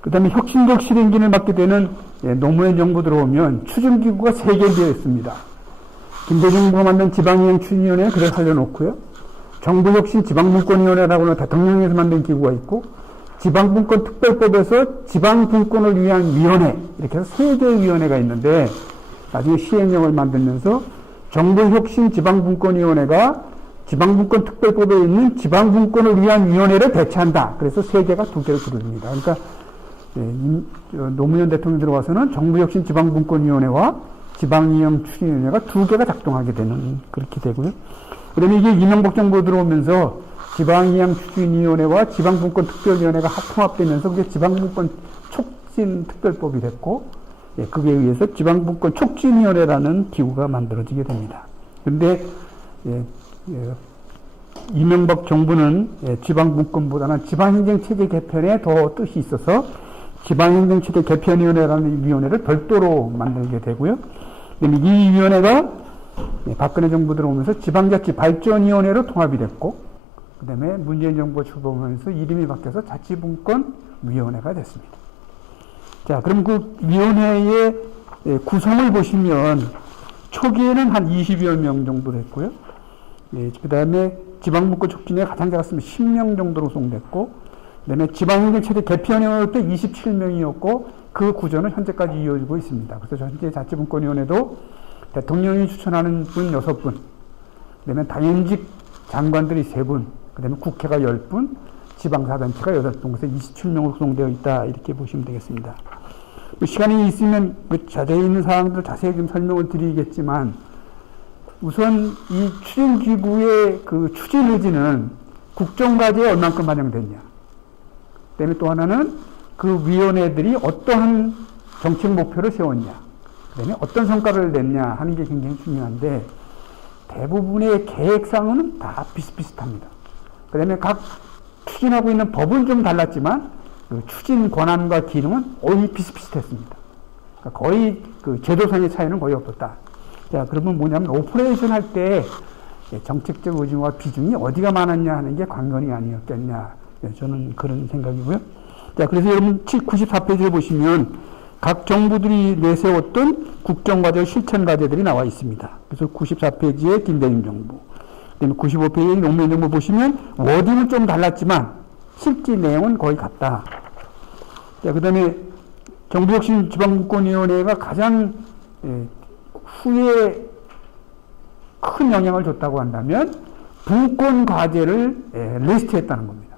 그 다음에 혁신적 실행진을 맡게 되는 노무현 정부 들어오면 추진기구가 3개 되어 있습니다. 김대중 정부가 만든 지방이양 추진위원회는 그걸 살려놓고요. 정부혁신 지방분권위원회라고 하는 대통령에서 만든 기구가 있고 지방분권 특별법에서 지방분권을 위한 위원회, 이렇게 해서 3개의 위원회가 있는데 나중에 시행령을 만들면서 정부혁신 지방분권위원회가 지방분권 특별법에 있는 지방분권을 위한 위원회를 배치한다. 그래서 3개가 2개를 부릅니다. 그러니까 노무현 대통령 들어와서는 정부혁신 지방분권위원회와 지방이양 추진위원회가 2개가 작동하게 되는, 그렇게 되고요. 그다음에 이게 이명박 정부 들어오면서 지방이양 추진위원회와 지방분권 특별위원회가 통합되면서 그게 지방분권 촉진 특별법이 됐고, 그에 의해서 지방분권 촉진위원회라는 기구가 만들어지게 됩니다. 그런데 이명박 정부는 지방분권보다는 지방행정체계 개편에 더 뜻이 있어서 지방행정체계 개편위원회라는 위원회를 별도로 만들게 되고요. 이 위원회가 박근혜 정부 들어오면서 지방자치 발전위원회로 통합이 됐고, 그 다음에 문재인 정부가 출범하면서 이름이 바뀌어서 자치분권위원회가 됐습니다. 자, 그럼 그 위원회의 구성을 보시면 초기에는 한 20여 명 정도 됐고요. 그 다음에 지방분권 촉진에 가장 작았으면 10명 정도로 구성됐고, 그 다음에 지방행정체계 개편위원회 때 27명이었고, 그 구조는 현재까지 이어지고 있습니다. 그래서 현재 자치분권위원회도 대통령이 추천하는 분 6분, 그 다음에 당연직 장관들이 3분, 그 다음에 국회가 10분, 지방사단체가 8분, 그래서 27명으로 구성되어 있다, 이렇게 보시면 되겠습니다. 시간이 있으면 자세히 있는 사항들 자세히 좀 설명을 드리겠지만, 우선 이 추진기구의 그 추진 의지는 국정과제에 얼만큼 반영됐냐, 그 다음에 또 하나는 그 위원회들이 어떠한 정책 목표를 세웠냐, 그 다음에 어떤 성과를 냈냐 하는 게 굉장히 중요한데, 대부분의 계획상은 다 비슷비슷합니다. 그 다음에 각 추진하고 있는 법은 좀 달랐지만 그 추진 권한과 기능은 거의 비슷비슷했습니다. 그러니까 거의 그 제도상의 차이는 거의 없었다. 자, 그러면 뭐냐면 오퍼레이션 할 때 정책적 의지와 비중이 어디가 많았냐 하는 게 관건이 아니었겠냐. 저는 그런 생각이고요. 자, 그래서 여러분 94페이지를 보시면 각 정부들이 내세웠던 국정과제 실천과제들이 나와 있습니다. 그래서 94페이지에 김대중 정부, 그다음에 95페이지에 노무현 정부 보시면 워딩은 좀 달랐지만 실제 내용은 거의 같다. 자, 그다음에 정부혁신 지방분권위원회가 가장 후에 큰 영향을 줬다고 한다면 분권 과제를 리스트했다는 겁니다.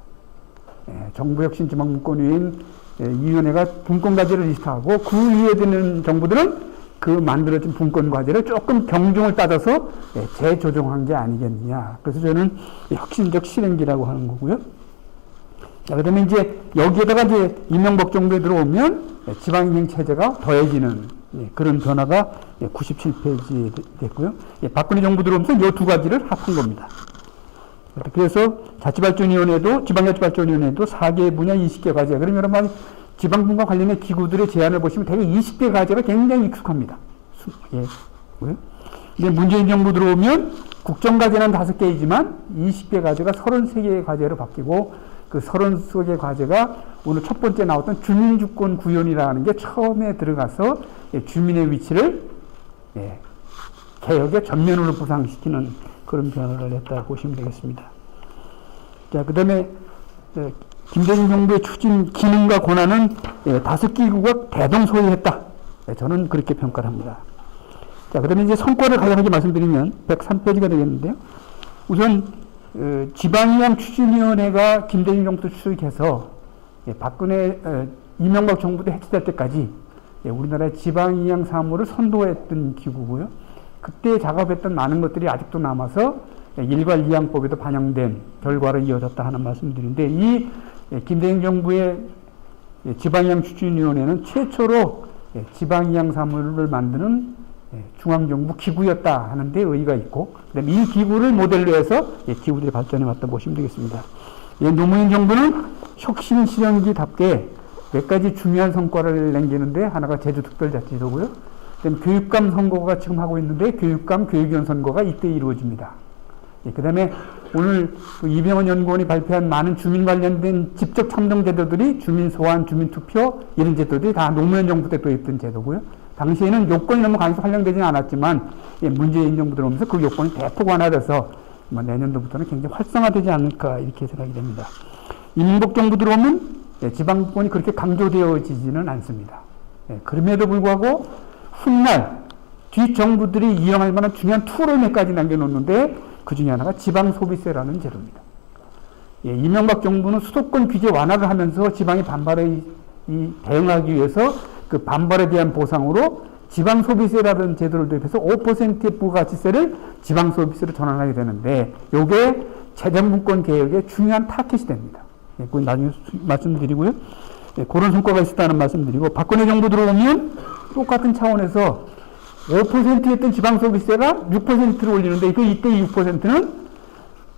정부혁신 지방분권위원회가 분권 과제를 리스트하고 그 위에 드는 정부들은 그 만들어진 분권 과제를 조금 경중을 따져서 재조정한 게 아니겠느냐. 그래서 저는 혁신적 실행기라고 하는 거고요. 자, 그다음에 이제 여기에다가 이제 이명박 정부에 들어오면 지방행정 체제가 더해지는 그런 변화가 97페이지에 됐고요. 박근혜 정부 들어오면서 이 2가지를 합한 겁니다. 그래서 자치발전위원회도 지방자치발전위원회도 4개 분야 20개 과제. 그러면 여러분 지방분과 관련된 기구들의 제안을 보시면 대개 20개 과제가 굉장히 익숙합니다. 예. 근데 문재인 정부 들어오면 국정과제는 5개이지만 20개 과제가 33개의 과제로 바뀌고 그 33개 과제가 오늘 첫 번째 나왔던 주민주권 구현이라는 게 처음에 들어가서 주민의 위치를 개혁의 전면으로 부상시키는 그런 변화를 했다고 보시면 되겠습니다. 자, 그 다음에 김대중 정부의 추진 기능과 권한은 5기구가 대동소이했다. 저는 그렇게 평가를 합니다. 자, 그 다음에 이제 성과를 간략하게 말씀드리면 103페이지가 되겠는데요. 우선 지방이양 추진위원회가 김대중 정부 추진해서 박근혜 이명박 정부 때 해체될 때까지 우리나라의 지방이양 사무를 선도했던 기구고요. 그때 작업했던 많은 것들이 아직도 남아서 일괄이양법에도 반영된 결과로 이어졌다 하는 말씀드리는데, 이 김대중 정부의 지방이양 추진위원회는 최초로 지방이양 사무를 만드는 중앙정부 기구였다 하는 데 의의가 있고, 그다음에 이 기구를 모델로 해서 기구들이 발전해 왔다 보시면 되겠습니다. 노무현 정부는 혁신 실현기답게 몇 가지 중요한 성과를 남기는데, 하나가 제주특별자치도고요. 그다음에 교육감 선거가 지금 하고 있는데 교육감, 교육위원 선거가 이때 이루어집니다. 그 다음에 오늘 이병헌 연구원이 발표한 많은 주민 관련된 직접 참정 제도들이 주민 소환, 주민 투표 이런 제도들이 다 노무현 정부 때 도입된 제도고요. 당시에는 요건이 너무 강해서 활용되지는 않았지만 문재인 정부 들어오면서 그 요건이 대폭 완화돼서 내년도부터는 굉장히 활성화되지 않을까 이렇게 생각이 됩니다. 이민복 정부 들어오면 지방권이 그렇게 강조되어지지는 않습니다. 그럼에도 불구하고 훗날 뒷 정부들이 이용할 만한 중요한 툴을 몇 가지 남겨놓는데 그 중에 하나가 지방소비세라는 제도입니다. 이명박 정부는 수도권 규제 완화를 하면서 지방의 반발에 대응하기 위해서 그 반발에 대한 보상으로 지방소비세라는 제도를 도입해서 5%의 부가가치세를 지방소비세로 전환하게 되는데, 이게 재정분권 개혁의 중요한 타켓이 됩니다. 그건 나중에 말씀드리고요. 그런 성과가 있었다는 말씀드리고, 박근혜 정부 들어오면 똑같은 차원에서 5%였던 지방소비세가 6%를 올리는데, 이때 6%는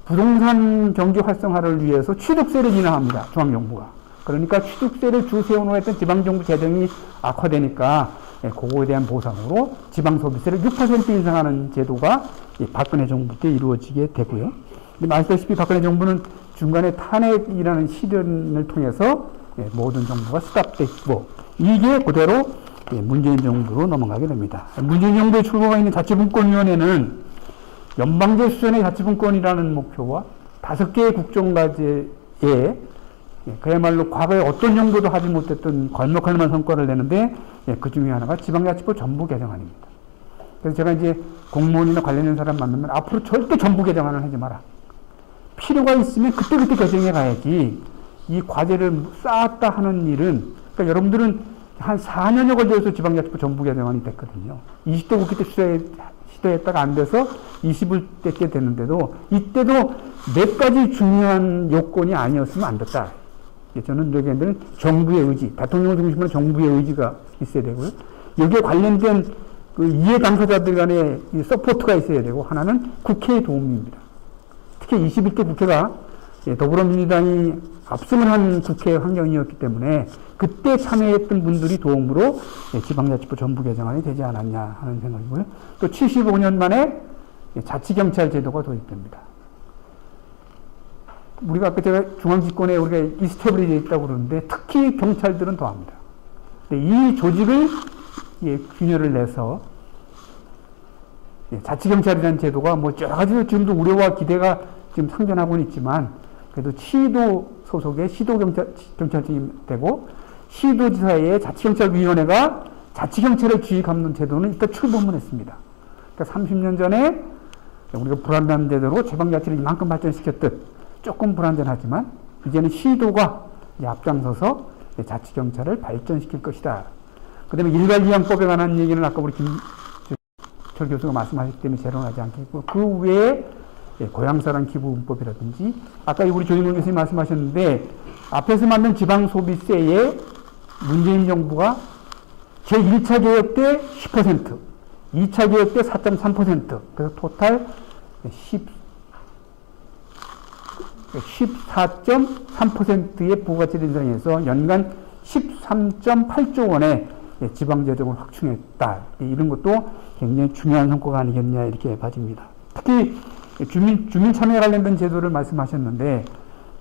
부동산 경기 활성화를 위해서 취득세를 인하합니다. 중앙정부가. 그러니까 취득세를 주 세워놓고 했던 지방정부 재정이 악화되니까 그거에 대한 보상으로 지방소비세를 6% 인상하는 제도가 박근혜 정부 때 이루어지게 되고요. 아시다시피 박근혜 정부는 중간에 탄핵이라는 시련을 통해서 모든 정부가 스탑됐고, 이게 그대로 문재인 정부로 넘어가게 됩니다. 문재인 정부의 출범가 있는 자치분권위원회는 연방제 수준의 자치분권이라는 목표와 5개의 국정과제에 그야말로 과거에 어떤 정부도 하지 못했던 걸먹할 만한 성과를 내는데, 그 중에 하나가 지방자치법 전부 개정안입니다. 그래서 제가 이제 공무원이나 관련된 사람 만나면 앞으로 절대 전부 개정안을 하지 마라. 필요가 있으면 그때그때 개정해 가야지, 이 과제를 쌓았다 하는 일은, 그러니까 여러분들은 한 4년여 걸려서 지방자치법 전부 개정안이 됐거든요. 20대 국회 때 시도했다가 안 돼서 21대 때 됐는데도, 이때도 몇 가지 중요한 요건이 아니었으면 안 됐다. 저는 여기에는 정부의 의지, 대통령을 중심으로 정부의 의지가 있어야 되고요. 여기에 관련된 그 이해 당사자들 간의 서포트가 있어야 되고, 하나는 국회의 도움입니다. 특히 21대 국회가 더불어민주당이 압승을 한 국회 환경이었기 때문에 그때 참여했던 분들이 도움으로 지방자치법 전부 개정안이 되지 않았냐 하는 생각이고요. 또 75년 만에 자치경찰 제도가 도입됩니다. 우리가 아까 제가 중앙집권에 우리가 이스태블리되어 있다고 그러는데, 특히 경찰들은 더합니다. 이 조직을 균열을 내서 자치경찰이라는 제도가 뭐 여러 가지로 지금도 우려와 기대가 지금 상존하고는 있지만, 그래도 시도 소속의 시도경찰청이 되고, 시도지사의 자치경찰위원회가 자치경찰을 주의감는 제도는 일단 출범을 했습니다. 그러니까 30년 전에 우리가 불안전 제도로 지방자치를 이만큼 발전시켰듯 조금 불안전하지만, 이제는 시도가 앞장서서 자치경찰을 발전시킬 것이다. 그 다음에 일괄이양법에 관한 얘기는 아까 우리 김철 교수가 말씀하셨기 때문에 재론하지 않겠고, 그 외에 고향사랑 기부금법이라든지, 아까 우리 조인근 교수님 말씀하셨는데, 앞에서 만든 지방소비세에 문재인 정부가 제1차 개혁 때 10%, 2차 개혁 때 4.3%, 그래서 토탈 14.3%의 부가가치 인상해서 연간 13.8조 원의 지방재정을 확충했다. 이런 것도 굉장히 중요한 성과가 아니겠냐 이렇게 봐집니다. 특히 주민 참여에 관련된 제도를 말씀하셨는데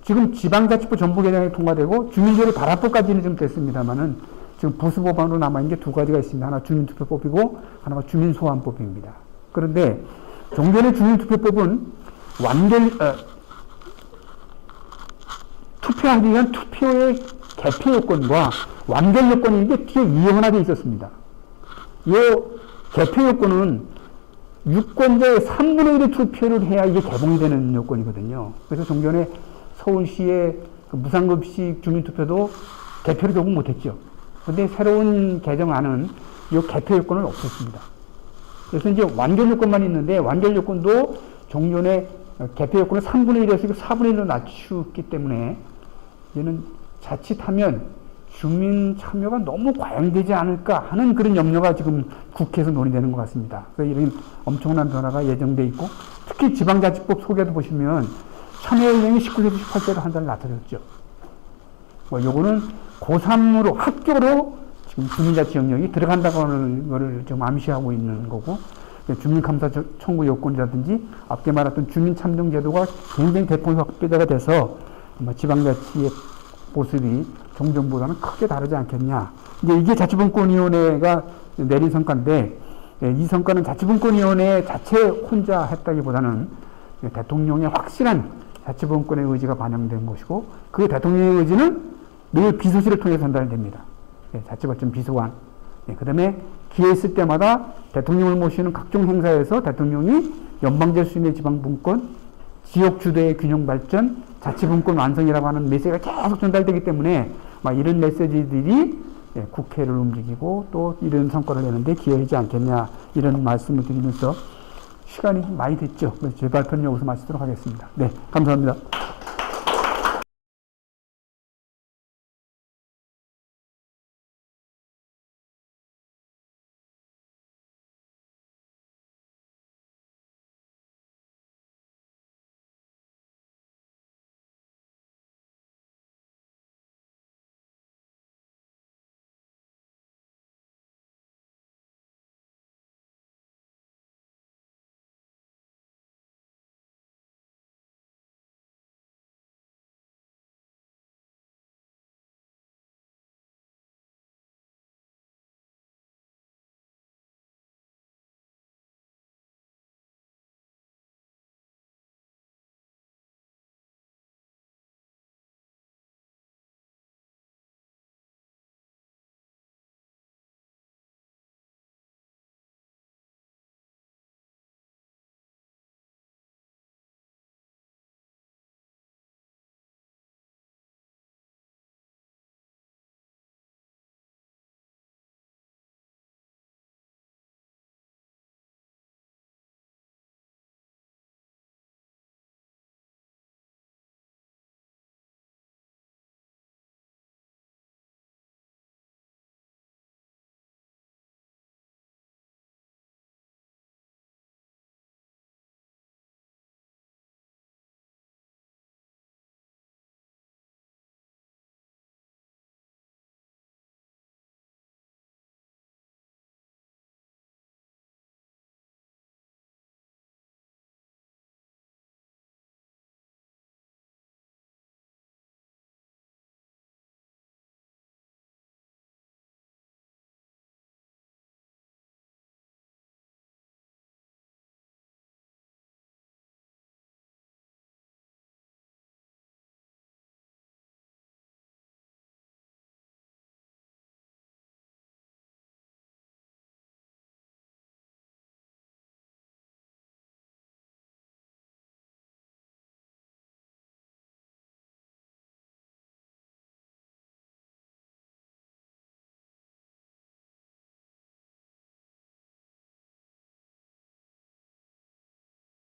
지금 지방자치법 전부 개정이 통과되고 주민제도 발화법까지는 좀 됐습니다만은 지금 부수법안으로 남아있는 게 두 가지가 있습니다. 하나 주민투표법이고 하나가 주민소환법입니다. 그런데 종전의 주민투표법은 투표하기 위한 투표의 개표 요건과 완결 요건인데 뒤에 이혼하게 있었습니다. 이 개표 요건은 유권자의 3분의 1의 투표를 해야 이게 개봉이 되는 요건이거든요. 그래서 종전에 서울시의 무상급식 주민투표도 개표를 결국 못했죠. 그런데 새로운 개정안은 이 개표 요건을 없앴습니다. 그래서 이제 완결 요건만 있는데 완결 요건도 종전에 개표 요건을 3분의 1에서 4분의 1로 낮추기 때문에 이제는 자칫하면 주민 참여가 너무 과잉되지 않을까 하는 그런 염려가 지금 국회에서 논의되는 것 같습니다. 그래서 이런 엄청난 변화가 예정돼 있고 특히 지방자치법 소개도 보시면 참여 연령이 19세에서 18세로 한 달 낮춰졌죠. 요거는 고3으로 학교로 지금 주민자치 영역이 들어간다고 하는 것을 좀 암시하고 있는 거고 주민감사 청구 요건이라든지 앞에 말했던 주민참정제도가 굉장히 대폭 확대가 돼서 지방자치의 모습이 종전보다는 크게 다르지 않겠냐. 이게 자치분권위원회가 내린 성과인데 이 성과는 자치분권위원회 자체 혼자 했다기보다는 대통령의 확실한 자치분권의 의지가 반영된 것이고 그 대통령의 의지는 늘 비서실을 통해 전달됩니다. 자치발전 비서관. 그 다음에 기회 있을 때마다 대통령을 모시는 각종 행사에서 대통령이 연방제 수임의 지방분권, 지역 주도의 균형 발전, 자치분권 완성이라고 하는 메시지가 계속 전달되기 때문에 이런 메시지들이 국회를 움직이고 또 이런 성과를 내는데 기여하지 않겠냐 이런 말씀을 드리면서 시간이 많이 됐죠. 제 발표는 여기서 마치도록 하겠습니다. 네, 감사합니다.